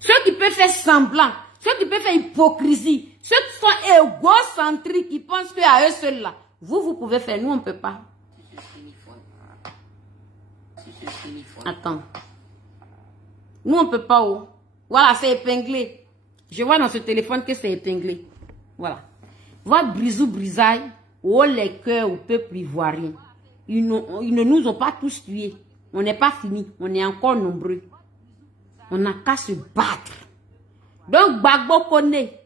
Ceux qui peuvent faire semblant, ceux qui peuvent faire hypocrisie, ceux qui sont égocentriques, qui pensent qu'à eux seuls là, vous pouvez faire, nous on ne peut pas. Attends. Nous on ne peut pas, oh. Voilà, c'est épinglé. Je vois dans ce téléphone que c'est épinglé. Voilà. Votre brisou brisaille, oh les cœurs au peuple ivoirien. Ils ne nous ont pas tous tués. On n'est pas fini. On est encore nombreux. On n'a qu'à se battre. Donc, Gbagbo connaît.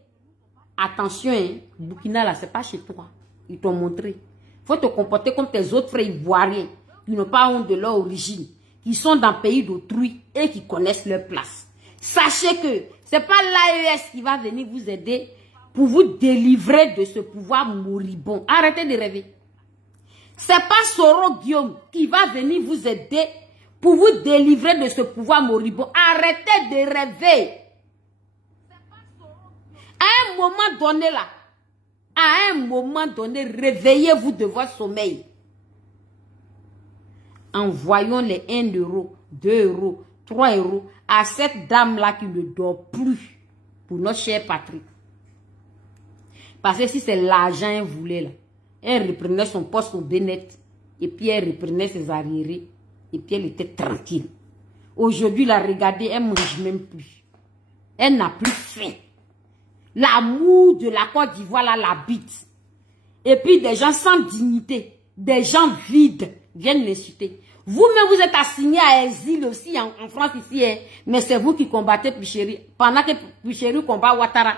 Attention, hein, Burkina là, c'est pas chez toi. Ils t'ont montré. Il faut te comporter comme tes autres frères ivoiriens qui n'ont pas honte de leur origine, qui sont dans le pays d'autrui et qui connaissent leur place. Sachez que ce n'est pas l'AES qui va venir vous aider pour vous délivrer de ce pouvoir moribond. Arrêtez de rêver. Ce n'est pas Soro Guillaume qui va venir vous aider pour vous délivrer de ce pouvoir moribond. Arrêtez de rêver. À un moment donné là, à un moment donné, réveillez-vous de votre sommeil. Envoyons les 1 €, 2 €, 3 € à cette dame-là qui ne dort plus pour notre chère patrie. Parce que si c'est l'argent qu'elle voulait, là, elle reprenait son poste au Bénet et puis elle reprenait ses arriérés et puis elle était tranquille. Aujourd'hui, la regardez, elle ne mange même plus. Elle n'a plus faim. L'amour de la Côte d'Ivoire là l'habite. Et puis des gens sans dignité, des gens vides viennent l'insulter. Vous-même, vous êtes assigné à exil aussi en France ici, hein, mais c'est vous qui combattez Picheri, pendant que Picheri combat Ouattara.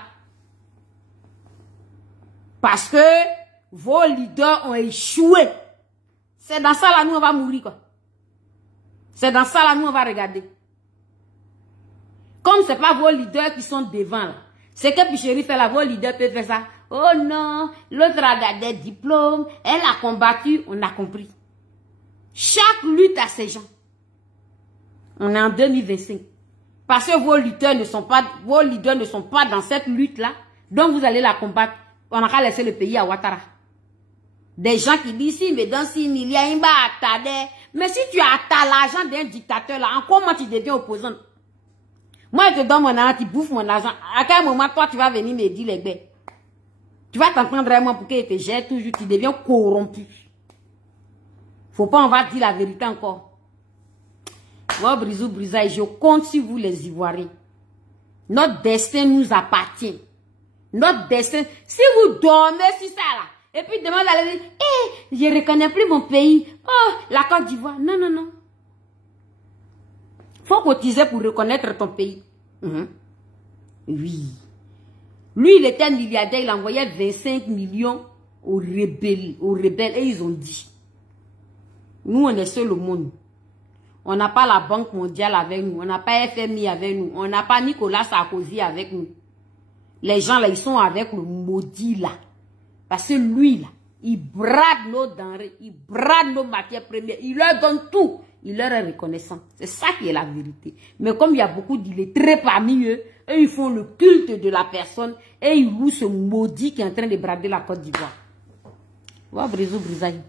Parce que vos leaders ont échoué. C'est dans ça là, nous on va mourir quoi. C'est dans ça là, nous on va regarder. Comme c'est pas vos leaders qui sont devant là. C'est que Picheri fait là, vos leaders peuvent faire ça. Oh non, l'autre a des diplômes, elle a combattu, on a compris. Chaque lutte a ses gens. On est en 2025. Parce que vos leaders ne sont pas dans cette lutte-là, donc vous allez la combattre. on a qu'à laisser le pays à Ouattara. Des gens qui disent, si, mais dans 6 milliards, il va attendre. Mais si tu as l'argent d'un dictateur là, en comment tu deviens opposant? Moi, je te donne mon argent, tu bouffes mon argent. À quel moment, toi, tu vas venir me dire les bêtes? Tu vas t'en prendre vraiment pour qu'il te gère toujours, tu deviens corrompu. Faut pas, on va dire la vérité encore. Moi, Brisou, Brisaille, je compte sur vous les Ivoiriens. Notre destin nous appartient. Notre destin, si vous dormez sur ça là, et puis demain vous allez dire, je ne reconnais plus mon pays. Oh, la Côte d'Ivoire. Non, non, non. Faut cotiser pour reconnaître ton pays. Oui. Lui, il était milliardaire, il envoyait 25 millions aux rebelles et ils ont dit, nous, on est seul au monde. On n'a pas la Banque mondiale avec nous. On n'a pas FMI avec nous. On n'a pas Nicolas Sarkozy avec nous. Les gens là, ils sont avec le maudit là. Parce que lui là, il brade nos denrées, il brade nos matières premières, il leur donne tout. Il leur est reconnaissant. C'est ça qui est la vérité. Mais comme il y a beaucoup d'illettrés parmi eux, eux, ils font le culte de la personne et ils louent ce maudit qui est en train de brader la Côte d'Ivoire. Voilà, Brisou, Brisaille.